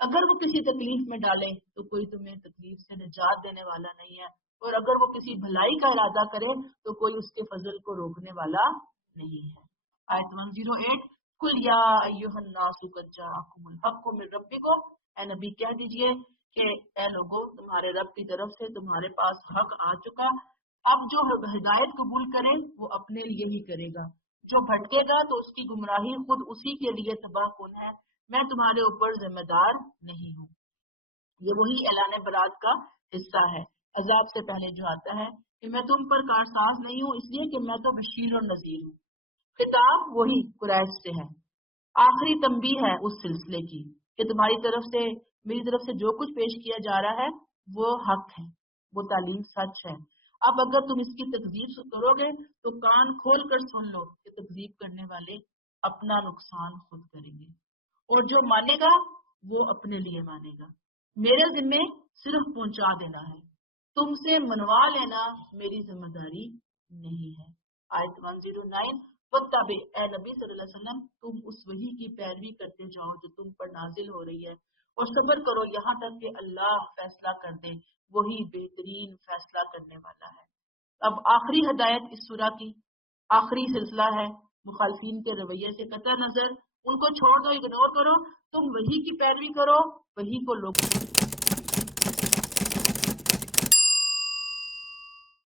اگر وہ کسی تکلیف میں ڈالے تو کوئی تمہیں تکلیف سے نجات دینے والا نہیں ہے، اور اگر وہ کسی بھلائی کا ارادہ کرے تو کوئی اس کے فضل کو روکنے والا نہیں ہے. آیت 108 قل یا ایھا الناس قد جاءکم الحق من ربکم، اے نبی کہہ دیجئے کہ اے لوگوں تمہارے رب کی طرف سے تمہارے پاس حق آ چکا. اب جو ہدایت قبول کرے وہ اپنے لیے ہی کرے گا، جو بھٹکے گا تو اس کی گمراہی خود اسی کے لیے تباہ کن ہے. میں تمہارے اوپر ذمہ دار نہیں ہوں. یہ وہی اعلان برات کا حصہ ہے. عذاب سے پہلے جو آتا ہے کہ میں تم پر کارساز نہیں ہوں، اس لیے کہ میں تو بشیر اور نذیر ہوں۔ خطاب وہی قریش سے ہے۔ آخری تنبیہ ہے اس سلسلے کی کہ تمہاری طرف سے، میری طرف سے جو کچھ پیش کیا جا رہا ہے وہ حق ہے، وہ تعلیم سچ ہے۔ اب اگر تم اس کی تکذیب کرو گے تو کان کھول کر سن لو کہ تکذیب کرنے والے اپنا نقصان خود کریں گے، اور جو مانے گا وہ اپنے لیے مانے گا۔ میرے ذمے صرف پہنچا دینا ہے، تم سے منوا لینا میری ذمہ داری نہیں ہے۔ آیت 109، وَاتَّبِعْ، اے نبی صلی اللہ علیہ وسلم تم اس وحی کی پیروی کرتے جاؤ جو تم پر نازل ہو رہی ہے، اور صبر کرو یہاں تک کہ اللہ فیصلہ کر دے، وہی بہترین فیصلہ کرنے والا ہے۔ اب آخری ہدایت اس سورہ کی، آخری سلسلہ ہے مخالفین کے رویے سے قطع نظر، ان کو چھوڑ دو، اگنور کرو، تم وحی کی پیروی کرو، وحی کو لوگ